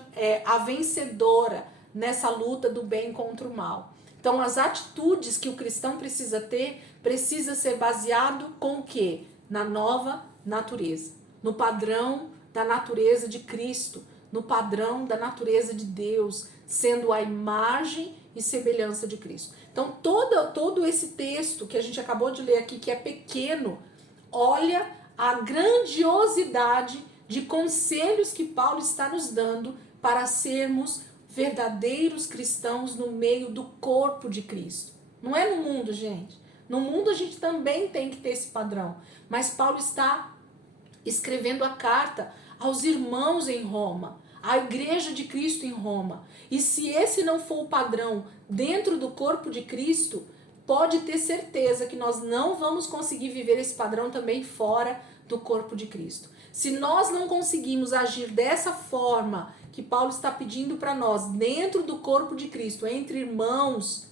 a vencedora nessa luta do bem contra o mal. Então, as atitudes que o cristão precisa ter, precisa ser baseado com o quê? Na nova natureza, no padrão da natureza de Cristo, no padrão da natureza de Deus, sendo a imagem e semelhança de Cristo. Então, todo esse texto que a gente acabou de ler aqui, que é pequeno, olha a grandiosidade de conselhos que Paulo está nos dando para sermos verdadeiros cristãos no meio do corpo de Cristo. Não é no mundo, gente. No mundo a gente também tem que ter esse padrão. Mas Paulo está escrevendo a carta aos irmãos em Roma, à igreja de Cristo em Roma. E se esse não for o padrão dentro do corpo de Cristo, pode ter certeza que nós não vamos conseguir viver esse padrão também fora do corpo de Cristo. Se nós não conseguimos agir dessa forma que Paulo está pedindo para nós, dentro do corpo de Cristo, entre irmãos,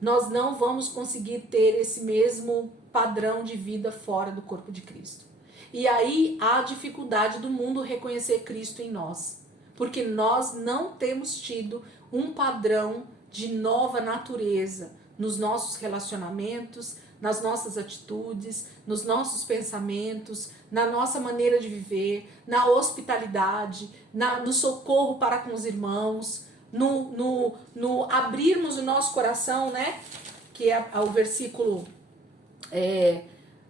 nós não vamos conseguir ter esse mesmo padrão de vida fora do corpo de Cristo. E aí há a dificuldade do mundo reconhecer Cristo em nós, porque nós não temos tido um padrão de nova natureza nos nossos relacionamentos, nas nossas atitudes, nos nossos pensamentos, na nossa maneira de viver, na hospitalidade, no socorro para com os irmãos, no abrirmos o nosso coração, né? Que é o versículo...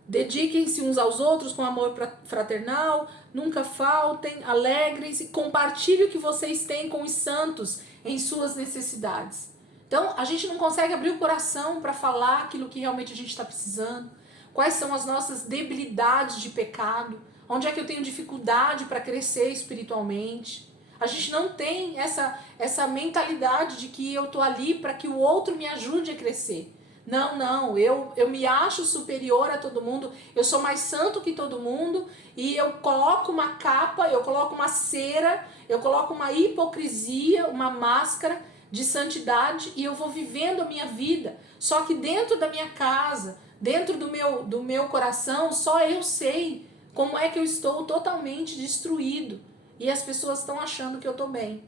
Dediquem-se uns aos outros com amor fraternal, nunca faltem, alegrem-se, compartilhem o que vocês têm com os santos em suas necessidades. Então, a gente não consegue abrir o coração para falar aquilo que realmente a gente está precisando. Quais são as nossas debilidades de pecado? Onde é que eu tenho dificuldade para crescer espiritualmente? A gente não tem essa mentalidade de que eu estou ali para que o outro me ajude a crescer. Não, eu me acho superior a todo mundo, eu sou mais santo que todo mundo e eu coloco uma capa, eu coloco uma cera, eu coloco uma hipocrisia, uma máscara de santidade e eu vou vivendo a minha vida. Só que dentro da minha casa, dentro do meu coração, só eu sei como é que eu estou totalmente destruído. e as pessoas estão achando que eu tô bem.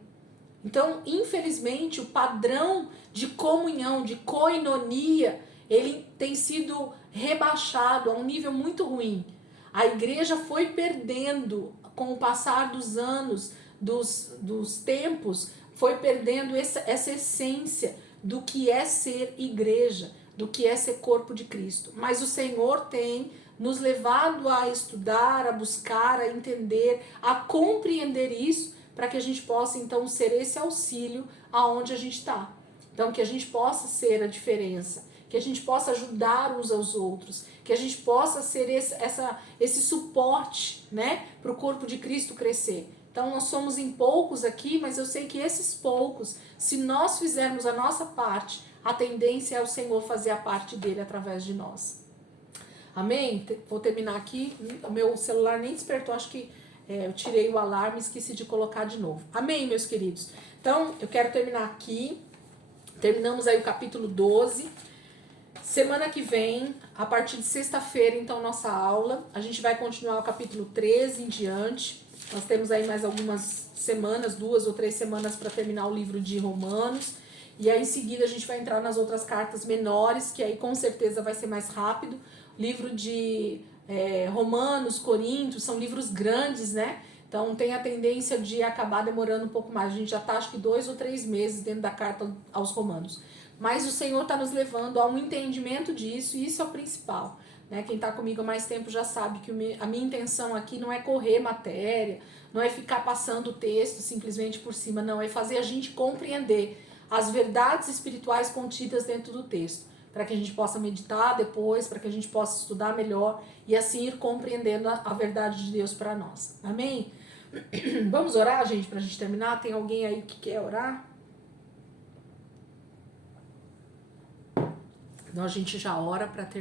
Então, infelizmente, o padrão de comunhão, de koinonia, ele tem sido rebaixado a um nível muito ruim. A igreja foi perdendo, com o passar dos anos, dos tempos, foi perdendo essa essência do que é ser igreja, do que é ser corpo de Cristo. Mas o Senhor tem nos levado a estudar, a buscar, a entender, a compreender isso, para que a gente possa então ser esse auxílio aonde a gente está. Então que a gente possa ser a diferença, que a gente possa ajudar uns aos outros, que a gente possa ser esse suporte, né, para o corpo de Cristo crescer. Então nós somos em poucos aqui, mas eu sei que esses poucos, se nós fizermos a nossa parte, a tendência é o Senhor fazer a parte dele através de nós. Amém? Vou terminar aqui. O meu celular nem despertou, acho que eu tirei o alarme e esqueci de colocar de novo. Amém, meus queridos? Então, eu quero terminar aqui. Terminamos aí o capítulo 12. Semana que vem, a partir de sexta-feira, então, nossa aula. A gente vai continuar o capítulo 13 em diante. Nós temos aí mais algumas semanas, 2 ou 3 semanas para terminar o livro de Romanos. E aí, em seguida, a gente vai entrar nas outras cartas menores, que aí com certeza vai ser mais rápido. Livro de Romanos, Coríntios, são livros grandes, né? Então tem a tendência de acabar demorando um pouco mais. A gente já está, acho que 2 ou 3 meses dentro da carta aos Romanos. Mas o Senhor está nos levando a um entendimento disso, e isso é o principal. Né? Quem está comigo há mais tempo já sabe que a minha intenção aqui não é correr matéria, não é ficar passando o texto simplesmente por cima, não. É fazer a gente compreender as verdades espirituais contidas dentro do texto, para que a gente possa meditar depois, para que a gente possa estudar melhor e assim ir compreendendo a verdade de Deus para nós. Amém? Vamos orar, gente, para a gente terminar? Tem alguém aí que quer orar? Então a gente já ora para terminar.